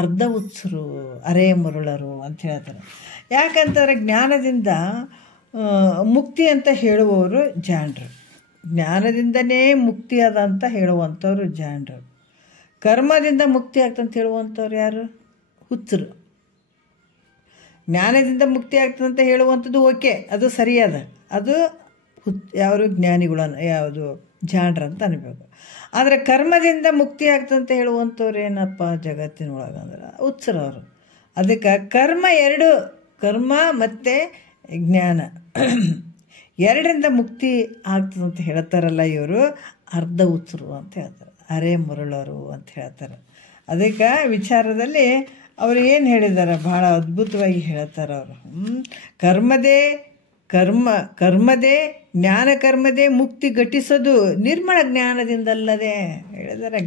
ಅರ್ಧ ಹುಚ್ಚರು, ಅರೆ ಮರುಳರು ಅಂತ ಹೇಳ್ತಾರೆ. ಯಾಕಂತಂದರೆ ಜ್ಞಾನದಿಂದ ಮುಕ್ತಿ ಅಂತ ಹೇಳುವವರು ಜಾಣ್ರು, ಜ್ಞಾನದಿಂದನೇ ಮುಕ್ತಿ ಅದ ಅಂತ ಹೇಳುವಂಥವ್ರು ಜಾಣರು. ಕರ್ಮದಿಂದ ಮುಕ್ತಿ ಆಗ್ತಂತ ಹೇಳುವಂಥವ್ರು ಯಾರು? ಹುಚ್ಚರು. ಜ್ಞಾನದಿಂದ ಮುಕ್ತಿ ಆಗ್ತದಂತ ಹೇಳುವಂಥದ್ದು ಓಕೆ, ಅದು ಸರಿಯಾದ, ಅದು ಯಾರು ಜ್ಞಾನಿಗಳು, ಯಾವುದು ಜಾಣರು ಅಂತ ಅನ್ಬೇಕು. ಆದರೆ ಕರ್ಮದಿಂದ ಮುಕ್ತಿ ಆಗ್ತಂತ ಹೇಳುವಂಥವ್ರು ಏನಪ್ಪ ಜಗತ್ತಿನೊಳಗಂದ್ರೆ ಹುಚ್ಚರವರು. ಅದಕ್ಕೆ ಕರ್ಮ ಮತ್ತು ಜ್ಞಾನ ಎರಡರಿಂದ ಮುಕ್ತಿ ಆಗ್ತದಂತ ಹೇಳ್ತಾರಲ್ಲ, ಇವರು ಅರ್ಧ ಹುಚ್ಚರು ಅಂತ ಹೇಳ್ತಾರೆ, ಅರೆ ಮರುಳರು ಅಂತ ಹೇಳ್ತಾರೆ. ಅದಕ್ಕೆ ವಿಚಾರದಲ್ಲಿ ಅವರು ಏನು ಹೇಳಿದ್ದಾರೆ, ಭಾಳ ಅದ್ಭುತವಾಗಿ ಹೇಳ್ತಾರೆ ಅವರು. ಕರ್ಮದೇ ಜ್ಞಾನ ಕರ್ಮದೇ ಮುಕ್ತಿ ಘಟಿಸೋದು ನಿರ್ಮಲ ಜ್ಞಾನದಿಂದಲ್ಲದೆ ಹೇಳಿದ್ದಾರೆ.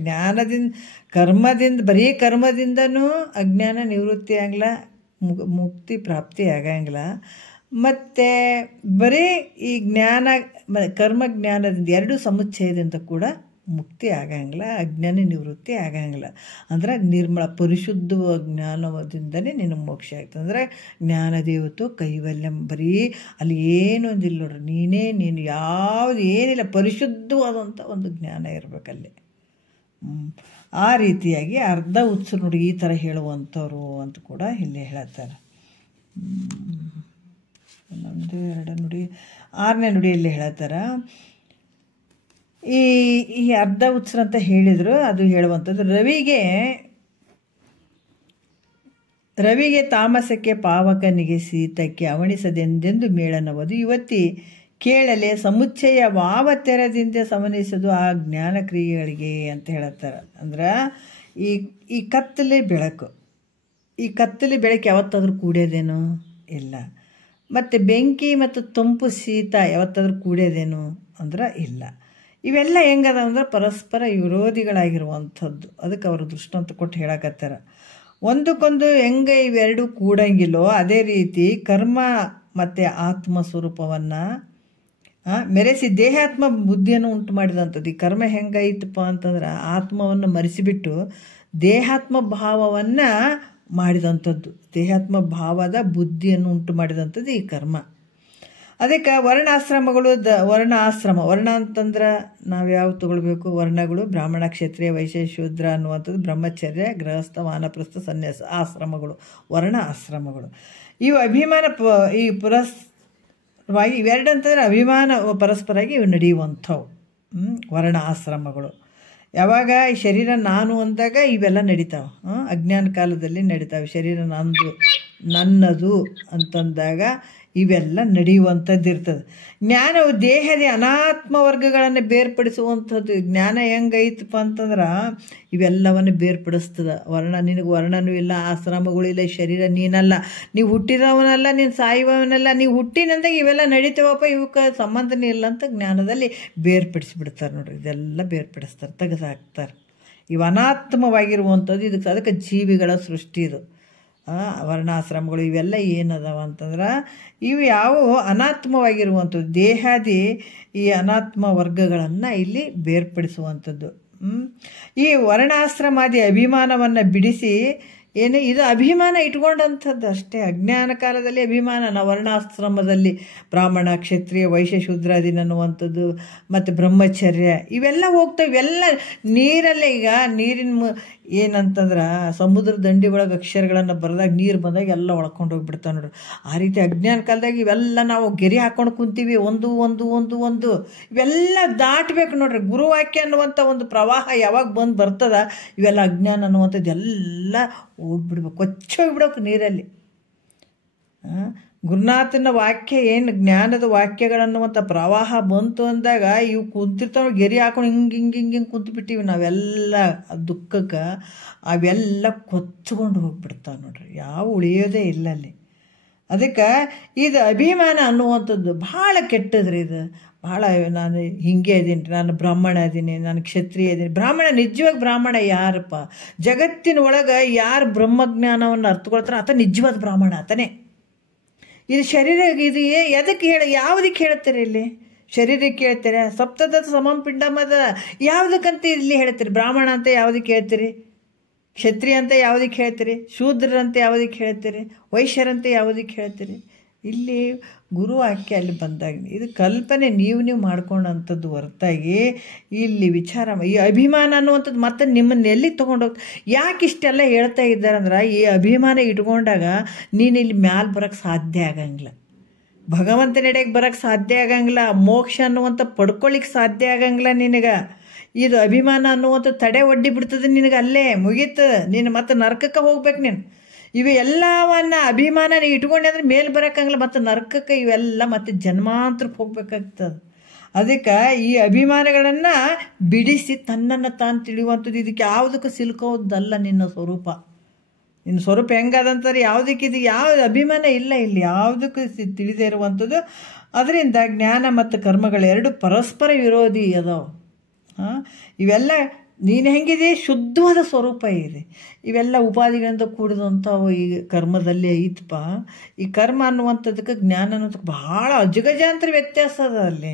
ಬರೀ ಕರ್ಮದಿಂದನೂ ಅಜ್ಞಾನ ನಿವೃತ್ತಿ ಆಗಲ್ಲ, ಮುಕ್ತಿ ಪ್ರಾಪ್ತಿ ಆಗಂಗಿಲ್ಲ. ಮತ್ತು ಬರೀ ಈ ಕರ್ಮ ಜ್ಞಾನದಿಂದ ಎರಡು ಸಮುಚ್ಚಯದಿಂದ ಕೂಡ ಮುಕ್ತಿ ಆಗಂಗಿಲ್ಲ, ಅಜ್ಞಾನ ನಿವೃತ್ತಿ ಆಗಂಗಿಲ್ಲ. ಅಂದ್ರೆ ನಿರ್ಮಲ ಪರಿಶುದ್ಧ ಜ್ಞಾನದಿಂದನೇ ನಿನ್ನ ಮೋಕ್ಷ ಆಗ್ತದೆ. ಅಂದರೆ ಜ್ಞಾನದೇವತು ಕೈವಲ್ಯಂ, ಬರೀ ಅಲ್ಲಿ ಏನೂ ಒಂದಿಲ್ಲ ನೋಡ್ರಿ, ನೀನು ಯಾವುದು ಏನಿಲ್ಲ, ಪರಿಶುದ್ಧವಾದಂಥ ಒಂದು ಜ್ಞಾನ ಇರಬೇಕಲ್ಲಿ. ಆ ರೀತಿಯಾಗಿ ಅರ್ಧ ಹುಚ್ಚರು ನೋಡಿ ಈ ಥರ ಹೇಳುವಂಥವ್ರು ಅಂತ ಕೂಡ ಇಲ್ಲಿ ಹೇಳ್ತಾರೆ. ಒಂದು ಎರಡು ನುಡಿ, 6ನೇ ನುಡಿಯಲ್ಲಿ ಹೇಳ್ತಾರೆ. ಈ ಅರ್ಧ ಹುಚ್ಚರು ಅಂತ ಹೇಳಿದರು, ಅದು ಹೇಳುವಂಥದ್ದು ರವಿಗೆ ತಾಮಸಕ್ಕೆ ಪಾವಕನಿಗೆ ಶೀತಕ್ಕೆ ಅವಣಿಸದೆಂದೆಂದು ಮೇಳನವದು ಯುವತಿ ಕೇಳಲೆ ಸಮುಚ್ಚಯ ವಾವ ತೆರದಿಂದ ಸಮನಿಸೋದು ಆ ಜ್ಞಾನ ಕ್ರಿಯೆಗಳಿಗೆ ಅಂತ ಹೇಳ್ತಾರೆ. ಅಂದ್ರೆ ಈ ಕತ್ತಲೆ ಬೆಳಕು ಯಾವತ್ತಾದ್ರೂ ಕೂಡ್ಯೋದೇನು ಇಲ್ಲ. ಮತ್ತು ಬೆಂಕಿ ಮತ್ತು ತಂಪು ಶೀತ ಯಾವತ್ತಾದ್ರೂ ಕೂಡ್ಯೋದೇನು ಅಂದ್ರೆ ಇಲ್ಲ. ಇವೆಲ್ಲ ಹೆಂಗದ ಅಂದ್ರೆ ಪರಸ್ಪರ ವಿರೋಧಿಗಳಾಗಿರುವಂಥದ್ದು. ಅದಕ್ಕೆ ಅವರು ದೃಷ್ಟಾಂತ ಕೊಟ್ಟು ಹೇಳಕತ್ತಾರ. ಒಂದಕ್ಕೊಂದು ಹೆಂಗೆ ಇವೆರಡು ಕೂಡಂಗಿಲ್ಲೋ ಅದೇ ರೀತಿ ಕರ್ಮ ಮತ್ತು ಆತ್ಮ ಸ್ವರೂಪವನ್ನು ಮೆರೆಸಿ ದೇಹಾತ್ಮ ಬುದ್ಧಿಯನ್ನು ಉಂಟು ಮಾಡಿದಂಥದ್ದು. ಈ ಕರ್ಮ ಹೆಂಗೈತಪ್ಪ ಅಂತಂದ್ರೆ ಆತ್ಮವನ್ನು ಮರೆಸಿಬಿಟ್ಟು ದೇಹಾತ್ಮ ಭಾವವನ್ನು ಮಾಡಿದಂಥದ್ದು, ದೇಹಾತ್ಮ ಭಾವದ ಬುದ್ಧಿಯನ್ನು ಉಂಟು ಮಾಡಿದಂಥದ್ದು ಈ ಕರ್ಮ. ಅದಕ್ಕೆ ವರ್ಣಾಶ್ರಮಗಳು ವರ್ಣ ಅಂತಂದ್ರೆ ನಾವು ಯಾವ ತಗೊಳ್ಬೇಕು? ವರ್ಣಗಳು ಬ್ರಾಹ್ಮಣ, ಕ್ಷತ್ರಿಯ, ವೈಶ್ಯ, ಶೂದ್ರ ಅನ್ನುವಂಥದ್ದು ಬ್ರಹ್ಮಚರ್ಯ, ಗೃಹಸ್ಥ, ವಾನಪ್ರಸ್ಥ, ಸನ್ಯಾಸ ಆಶ್ರಮಗಳು, ವರ್ಣ ಆಶ್ರಮಗಳು. ಇವು ಅಭಿಮಾನ ಈ ಪುರಸ್ವಾಗಿ ಇವೆರಡು ಅಂತಂದ್ರೆ ಅಭಿಮಾನ ಪರಸ್ಪರಾಗಿ ಇವು ನಡೆಯುವಂಥವು ವರ್ಣ ಆಶ್ರಮಗಳು. ಯಾವಾಗ ಈ ಶರೀರ ನಾನು ಅಂದಾಗ ಇವೆಲ್ಲ ನಡೀತಾವೆ. ಅಜ್ಞಾನ ಕಾಲದಲ್ಲಿ ನಡೀತಾವೆ. ಶರೀರ ನನ್ನದು ಅಂತಂದಾಗ ಇವೆಲ್ಲ ನಡೆಯುವಂಥದ್ದು ಇರ್ತದೆ. ಜ್ಞಾನವು ದೇಹದ ಅನಾತ್ಮ ವರ್ಗಗಳನ್ನು ಬೇರ್ಪಡಿಸುವಂಥದ್ದು. ಜ್ಞಾನ ಹೆಂಗೈತಪ್ಪ ಅಂತಂದ್ರೆ ಇವೆಲ್ಲವನ್ನು ಬೇರ್ಪಡಿಸ್ತದೆ. ನಿನಗೆ ವರ್ಣನೂ ಇಲ್ಲ, ಆಶ್ರಮಗಳಿಲ್ಲ, ಶರೀರ ನೀನಲ್ಲ, ನೀವು ಹುಟ್ಟಿದವನಲ್ಲ, ನೀನು ಸಾಯುವವನಲ್ಲ, ನೀವು ಹುಟ್ಟಿನಂದಾಗ ಇವೆಲ್ಲ ನಡೀತೇವಪ್ಪ, ಇವಕ್ಕೆ ಸಂಬಂಧನೇ ಇಲ್ಲ ಅಂತ ಜ್ಞಾನದಲ್ಲಿ ಬೇರ್ಪಡಿಸಿಬಿಡ್ತಾರೆ. ನೋಡ್ರಿ, ಇದೆಲ್ಲ ಬೇರ್ಪಡಿಸ್ತಾರೆ, ತೆಗೆದುಹಾಕ್ತಾರೆ. ಇವು ಅನಾತ್ಮವಾಗಿರುವಂಥದ್ದು. ಅದಕ್ಕೆ ಜೀವಿಗಳ ಸೃಷ್ಟಿ ಇದು. ವರ್ಣಾಶ್ರಮಗಳು ಇವೆಲ್ಲ ಏನದಾವ ಅಂತಂದ್ರೆ ಇವು ಯಾವುವು ಅನಾತ್ಮವಾಗಿರುವಂಥದ್ದು, ದೇಹಾದಿ ಈ ಅನಾತ್ಮ ವರ್ಗಗಳನ್ನು ಇಲ್ಲಿ ಬೇರ್ಪಡಿಸುವಂಥದ್ದು. ಈ ವರ್ಣಾಶ್ರಮಾದಿ ಅಭಿಮಾನವನ್ನು ಬಿಡಿಸಿ ಇದು ಅಭಿಮಾನ ಇಟ್ಕೊಂಡಂಥದ್ದು ಅಷ್ಟೇ. ಅಜ್ಞಾನ ಕಾಲದಲ್ಲಿ ಅಭಿಮಾನ. ವರ್ಣಾಶ್ರಮದಲ್ಲಿ ಬ್ರಾಹ್ಮಣ, ಕ್ಷತ್ರಿಯ, ವೈಶ್ಯ, ಶೂದ್ರಾದಿ ಅನ್ನುವಂಥದ್ದು ಮತ್ತು ಬ್ರಹ್ಮಚರ್ಯ ಇವೆಲ್ಲ ಹೋಗ್ತವೆ. ಇವೆಲ್ಲ ನೀರಲ್ಲೇ. ಈಗ ನೀರಿನ ಏನಂತಂದ್ರೆ ಸಮುದ್ರ ದಂಡಿ ಒಳಗೆ ಅಕ್ಷರಗಳನ್ನು ಬರೆದಾಗ ನೀರು ಬಂದಾಗ ಎಲ್ಲ ಒಳ್ಕೊಂಡು ಹೋಗಿಬಿಡ್ತಾವೆ ನೋಡ್ರಿ. ಆ ರೀತಿ ಅಜ್ಞಾನ ಕಾಲದಾಗ ಇವೆಲ್ಲ ನಾವು ಗೆರೆ ಹಾಕ್ಕೊಂಡು ಕುಂತೀವಿ. ಒಂದು ಇವೆಲ್ಲ ದಾಟಬೇಕು ನೋಡ್ರಿ. ಗುರುವಾಕ್ಯ ಅನ್ನುವಂಥ ಒಂದು ಪ್ರವಾಹ ಯಾವಾಗ ಬಂದು ಬರ್ತದ ಇವೆಲ್ಲ ಅಜ್ಞಾನ ಅನ್ನುವಂಥದ್ದು ಎಲ್ಲ ಹೋಗ್ಬಿಡ್ಬೇಕು, ಕೊಚ್ಚೋಗ್ಬಿಡ್ಬೇಕು ನೀರಲ್ಲಿ. ಗುರುನಾಥನ ವಾಕ್ಯ ಏನು ಜ್ಞಾನದ ವಾಕ್ಯಗಳನ್ನುವಂಥ ಪ್ರವಾಹ ಬಂತು ಅಂದಾಗ ಇವು ಕುಂತಿರ್ತಾವೆ. ಗೆರೆ ಹಾಕೊಂಡು ಹಿಂಗೆ ಕುಂತ್ಬಿಟ್ಟಿವಿ ನಾವೆಲ್ಲ ದುಃಖಕ್ಕೆ. ಅವೆಲ್ಲ ಕೊಚ್ಕೊಂಡು ಹೋಗ್ಬಿಡ್ತಾವೆ ನೋಡ್ರಿ, ಯಾವ ಉಳಿಯೋದೇ ಇಲ್ಲ ಅಲ್ಲಿ. ಅದಕ್ಕೆ ಇದು ಅಭಿಮಾನ ಅನ್ನುವಂಥದ್ದು ಭಾಳ ಕೆಟ್ಟದ್ರಿ. ಇದು ಭಾಳ ನಾನು ಹಿಂಗೆ ಇದೀನಿ, ನಾನು ಬ್ರಾಹ್ಮಣ ಇದ್ದೀನಿ, ನಾನು ಕ್ಷತ್ರಿಯ ಇದ್ದೀನಿ. ಬ್ರಾಹ್ಮಣ ನಿಜವಾಗಿ ಬ್ರಾಹ್ಮಣ ಯಾರಪ್ಪ? ಜಗತ್ತಿನ ಒಳಗೆ ಯಾರು ಬ್ರಹ್ಮಜ್ಞಾನವನ್ನು ಅರ್ಥಕೊಳ್ತಾರೋ ಆತ ನಿಜವಾದ ಬ್ರಾಹ್ಮಣ ಆತನೇ. ಇದು ಶರೀರ ಇದು ಎದಕ್ಕೆ ಯಾವುದಕ್ಕೆ ಹೇಳ್ತಾರೆ? ಇಲ್ಲಿ ಶರೀರಕ್ಕೆ ಹೇಳ್ತಾರೆ. ಸಪ್ತದ ಸಮಂ ಪಿಂಡಮದ ಯಾವುದಕ್ಕಂತ ಇಲ್ಲಿ ಹೇಳ್ತೀರಿ? ಬ್ರಾಹ್ಮಣ ಅಂತ ಯಾವುದಕ್ಕೆ ಹೇಳ್ತೀರಿ? ಕ್ಷತ್ರಿಯ ಅಂತ ಯಾವುದಕ್ಕೆ ಹೇಳ್ತೀರಿ? ಶೂದ್ರರಂತೆ ಯಾವುದಕ್ಕೆ ಹೇಳ್ತೀರಿ? ವೈಶ್ಯರಂತೆ ಯಾವುದಕ್ಕೆ ಹೇಳ್ತೀರಿ? ಇಲ್ಲಿ ಗುರುವಾಕ್ಯ ಅಲ್ಲಿ ಬಂದಾಗ ಇದು ಕಲ್ಪನೆ ನೀವು ಮಾಡ್ಕೊಂಡಂಥದ್ದು ಹೊರತಾಗಿ ಇಲ್ಲಿ ವಿಚಾರ ಈ ಅಭಿಮಾನ ಅನ್ನುವಂಥದ್ದು ಮತ್ತೆ ನಿಮ್ಮನ್ನು ಎಲ್ಲಿಗೆ ತೊಗೊಂಡೋಗ್ತು? ಯಾಕೆ ಇಷ್ಟೆಲ್ಲ ಹೇಳ್ತಾ ಇದ್ದಾರಂದ್ರೆ ಈ ಅಭಿಮಾನ ಇಟ್ಕೊಂಡಾಗ ನೀನು ಇಲ್ಲಿ ಮ್ಯಾಲೆ ಬರೋಕ್ಕೆ ಸಾಧ್ಯ ಆಗಂಗಿಲ್ಲ, ಭಗವಂತನೆಡೆಗೆ ಬರೋಕ್ಕೆ ಸಾಧ್ಯ ಆಗಂಗಿಲ್ಲ, ಮೋಕ್ಷ ಅನ್ನುವಂಥ ಪಡ್ಕೊಳ್ಳಿಕ್ಕೆ ಸಾಧ್ಯ ಆಗಂಗಿಲ್ಲ ನಿನಗೆ. ಇದು ಅಭಿಮಾನ ಅನ್ನುವಂಥ ತಡೆ ಒಡ್ಡಿ ಬಿಡ್ತದೆ ನಿನಗೆ, ಅಲ್ಲೇ ಮುಗೀತು. ನೀನು ಮತ್ತೆ ನರಕಕ್ಕೆ ಹೋಗ್ಬೇಕು. ನೀನು ಇವು ಎಲ್ಲವನ್ನ ಅಭಿಮಾನ ಇಟ್ಕೊಂಡೆ ಅಂದರೆ ಮೇಲೆ ಬರೋಕ್ಕಂಗಿಲ್ಲ, ಮತ್ತು ನರಕಕ್ಕೆ ಇವೆಲ್ಲ ಮತ್ತೆ ಜನ್ಮಾಂತರಕ್ಕೆ ಹೋಗ್ಬೇಕಾಗ್ತದೆ. ಅದಕ್ಕೆ ಈ ಅಭಿಮಾನಗಳನ್ನು ಬಿಡಿಸಿ ತನ್ನನ್ನು ತಾನು ತಿಳಿಯುವಂಥದ್ದು. ಇದಕ್ಕೆ ಯಾವುದಕ್ಕೂ ಸಿಲ್ಕೋದಲ್ಲ ನಿನ್ನ ಸ್ವರೂಪ. ನಿನ್ನ ಸ್ವರೂಪ ಹೆಂಗದಂತಾರೆ ಯಾವುದಕ್ಕೆ ಇದು ಯಾವ ಅಭಿಮಾನ ಇಲ್ಲ ಇಲ್ಲಿ, ಯಾವುದಕ್ಕೂ ತಿಳಿದೇ ಇರುವಂಥದ್ದು. ಅದರಿಂದ ಜ್ಞಾನ ಮತ್ತು ಕರ್ಮಗಳೆರಡು ಪರಸ್ಪರ ವಿರೋಧಿ ಅದಾವೆ. ಇವೆಲ್ಲ ನೀನು ಹೆಂಗಿದೆ ಶುದ್ಧವಾದ ಸ್ವರೂಪ ಇದೆ. ಇವೆಲ್ಲ ಉಪಾಧಿಗಳಿಂದ ಕೂಡಿದಂಥವು ಈ ಕರ್ಮದಲ್ಲಿ ಐತಪ್ಪ. ಈ ಕರ್ಮ ಅನ್ನುವಂಥದ್ದಕ್ಕೆ ಜ್ಞಾನ ಅನ್ನೋದಕ್ಕೆ ಭಾಳ ಅಜಗಜಾಂತರ ವ್ಯತ್ಯಾಸ ಅದ ಅಲ್ಲಿ.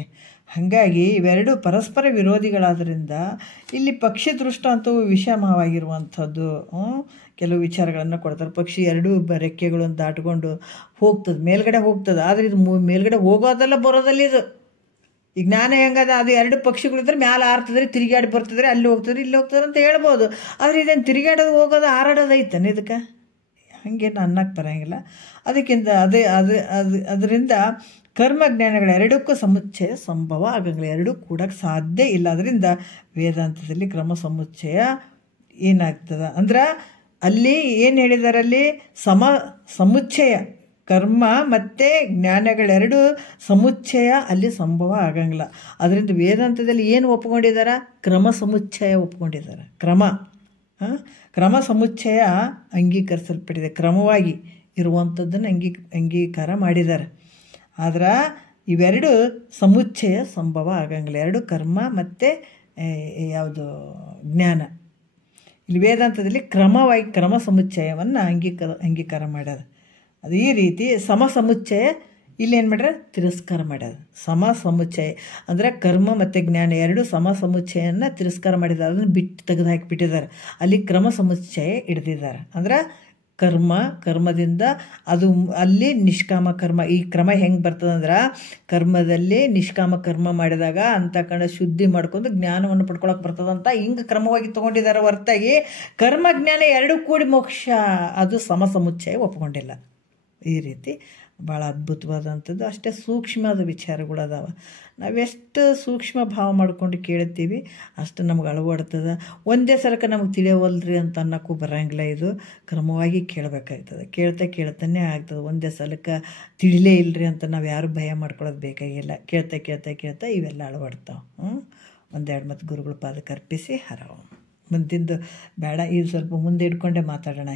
ಹಾಗಾಗಿ ಇವೆರಡು ಪರಸ್ಪರ ವಿರೋಧಿಗಳಾದ್ದರಿಂದ ಇಲ್ಲಿ ಪಕ್ಷಿ ದೃಷ್ಟಾಂತವು ವಿಷಮವಾಗಿರುವಂಥದ್ದು ಕೆಲವು ವಿಚಾರಗಳನ್ನು ಕೊಡ್ತಾರೆ. ಪಕ್ಷಿ ಎರಡೂ ರೆಕ್ಕೆಗಳನ್ನು ದಾಟ್ಕೊಂಡು ಹೋಗ್ತದೆ, ಮೇಲ್ಗಡೆ ಹೋಗ್ತದೆ. ಆದರೆ ಇದು ಮೇಲ್ಗಡೆ ಹೋಗೋದಲ್ಲ ಬರೋದಲ್ಲ. ಇದು ಈ ಜ್ಞಾನ ಹೆಂಗದ? ಅದು ಎರಡು ಪಕ್ಷಿಗಳಿದ್ರೆ ಮ್ಯಾಲೆ ಆರ್ತದ್ರಿ, ತಿರುಗಾಡಿ ಬರ್ತದ್ರಿ, ಅಲ್ಲಿ ಹೋಗ್ತದ್ರಿ, ಇಲ್ಲಿ ಹೋಗ್ತದೆ ಅಂತ ಹೇಳ್ಬೋದು. ಆದರೆ ಇದೇನು ತಿರುಗಾಡೋದು ಹೋಗೋದು ಹಾರಾಡೋದು ಐತಾನೆ ಇದಕ್ಕೆ? ಹಾಗೇನು ಅನ್ನಕ್ಕೆ ಬರೋಂಗಿಲ್ಲ. ಅದಕ್ಕಿಂತ ಅದರಿಂದ ಕರ್ಮಜ್ಞಾನಗಳ ಎರಡಕ್ಕೂ ಸಮುಚ್ಚಯ ಸಂಭವ ಆಗಂಗಿಲ್ಲ, ಎರಡೂ ಕೂಡಕ್ಕೆ ಸಾಧ್ಯ ಇಲ್ಲ. ಅದರಿಂದ ವೇದಾಂತದಲ್ಲಿ ಕ್ರಮ ಸಮುಚ್ಚಯ ಏನಾಗ್ತದೆ ಅಂದ್ರೆ ಅಲ್ಲಿ ಏನು ಹೇಳಿದ್ದಾರೆ? ಅಲ್ಲಿ ಸಮುಚ್ಚಯ ಕರ್ಮ ಮತ್ತು ಜ್ಞಾನಗಳೆರಡು ಸಮುಚ್ಚಯ ಅಲ್ಲಿ ಸಂಭವ ಆಗಂಗಿಲ್ಲ. ಅದರಿಂದ ವೇದಾಂತದಲ್ಲಿ ಏನು ಒಪ್ಕೊಂಡಿದ್ದಾರೆ? ಕ್ರಮ ಸಮುಚ್ಚಯ ಒಪ್ಕೊಂಡಿದ್ದಾರೆ. ಕ್ರಮ ಸಮುಚ್ಚಯ ಅಂಗೀಕರಿಸಲ್ಪಟ್ಟಿದೆ, ಕ್ರಮವಾಗಿ ಇರುವಂಥದ್ದನ್ನು ಅಂಗೀಕಾರ ಮಾಡಿದ್ದಾರೆ. ಆದ್ರೆ ಇವೆರಡು ಸಮುಚ್ಚಯ ಸಂಭವ ಆಗಂಗಿಲ್ಲ, ಎರಡು ಕರ್ಮ ಮತ್ತು ಯಾವುದು ಜ್ಞಾನ. ಇಲ್ಲಿ ವೇದಾಂತದಲ್ಲಿ ಕ್ರಮ ಸಮುಚ್ಚಯವನ್ನು ಅಂಗೀಕಾರ ಮಾಡ್ಯಾರ. ಅದು ಈ ರೀತಿ ಸಮುಚ್ಚಯ ಇಲ್ಲೇನು ಮಾಡ್ಯಾರ ತಿರಸ್ಕಾರ ಮಾಡ್ಯಾರ. ಸಮುಚ್ಚಯ ಅಂದರೆ ಕರ್ಮ ಮತ್ತು ಜ್ಞಾನ ಎರಡು ಸಮುಚ್ಚಯನ ತಿರಸ್ಕಾರ ಮಾಡಿದ್ದಾರೆ. ಅದನ್ನು ತೆಗೆದು ಹಾಕಿಬಿಟ್ಟಿದ್ದಾರೆ. ಅಲ್ಲಿ ಕ್ರಮ ಸಮುಚ್ಚಯ ಹಿಡ್ದಿದ್ದಾರೆ. ಅಂದ್ರೆ ಕರ್ಮದಿಂದ ಅದು ಅಲ್ಲಿ ನಿಷ್ಕಾಮ ಕರ್ಮ. ಈ ಕ್ರಮ ಹೆಂಗೆ ಬರ್ತದಂದ್ರೆ ಕರ್ಮದಲ್ಲಿ ನಿಷ್ಕಾಮ ಕರ್ಮ ಮಾಡಿದಾಗ ಅಂತಃಕರಣ ಶುದ್ಧಿ ಮಾಡ್ಕೊಂಡು ಜ್ಞಾನವನ್ನು ಪಡ್ಕೊಳಕ್ಕೆ ಬರ್ತದಂತ ಹಿಂಗೆ ಕ್ರಮವಾಗಿ ತೊಗೊಂಡಿದ್ದಾರೆ ಹೊರತಾಗಿ ಕರ್ಮ ಜ್ಞಾನ ಎರಡೂ ಕೂಡಿ ಮೋಕ್ಷ ಅದು ಸಮುಚ್ಚಯ ಒಪ್ಕೊಂಡಿಲ್ಲ. ಈ ರೀತಿ ಭಾಳ ಅದ್ಭುತವಾದಂಥದ್ದು. ಅಷ್ಟೇ ಸೂಕ್ಷ್ಮವಾದ ವಿಚಾರಗಳು ಅದಾವೆ. ನಾವೆಷ್ಟು ಸೂಕ್ಷ್ಮ ಭಾವ ಮಾಡ್ಕೊಂಡು ಕೇಳ್ತೀವಿ ಅಷ್ಟು ನಮ್ಗೆ ಅಳವಡ್ತದೆ. ಒಂದೇ ಸಲಕ್ಕೆ ನಮಗೆ ತಿಳಿಯವಲ್ರಿ ಅಂತ ಅನ್ನೋಕ್ಕೂ ಬರೋಂಗಿಲ್ಲ. ಇದು ಕ್ರಮವಾಗಿ ಕೇಳಬೇಕಾಗ್ತದೆ. ಕೇಳ್ತಾನೆ ಆಗ್ತದೆ. ಒಂದೇ ಸಲಕ್ಕೆ ತಿಳಿಲೇ ಇಲ್ಲರಿ ಅಂತ ನಾವು ಯಾರು ಭಯ ಮಾಡ್ಕೊಳ್ಳೋದು ಬೇಕಾಗಿಲ್ಲ. ಕೇಳ್ತಾ ಇವೆಲ್ಲ ಅಳವಡ್ತಾವೆ. ಒಂದೆರಡು ಮತ್ತು ಗುರುಗಳ ಪಾದಕ್ಕೆ ಅರ್ಪಿಸಿ ಹರವು. ಮುಂದಿಂದು ಬೇಡ, ಇದು ಸ್ವಲ್ಪ ಮುಂದೆ ಇಟ್ಕೊಂಡೇ ಮಾತಾಡೋಣ.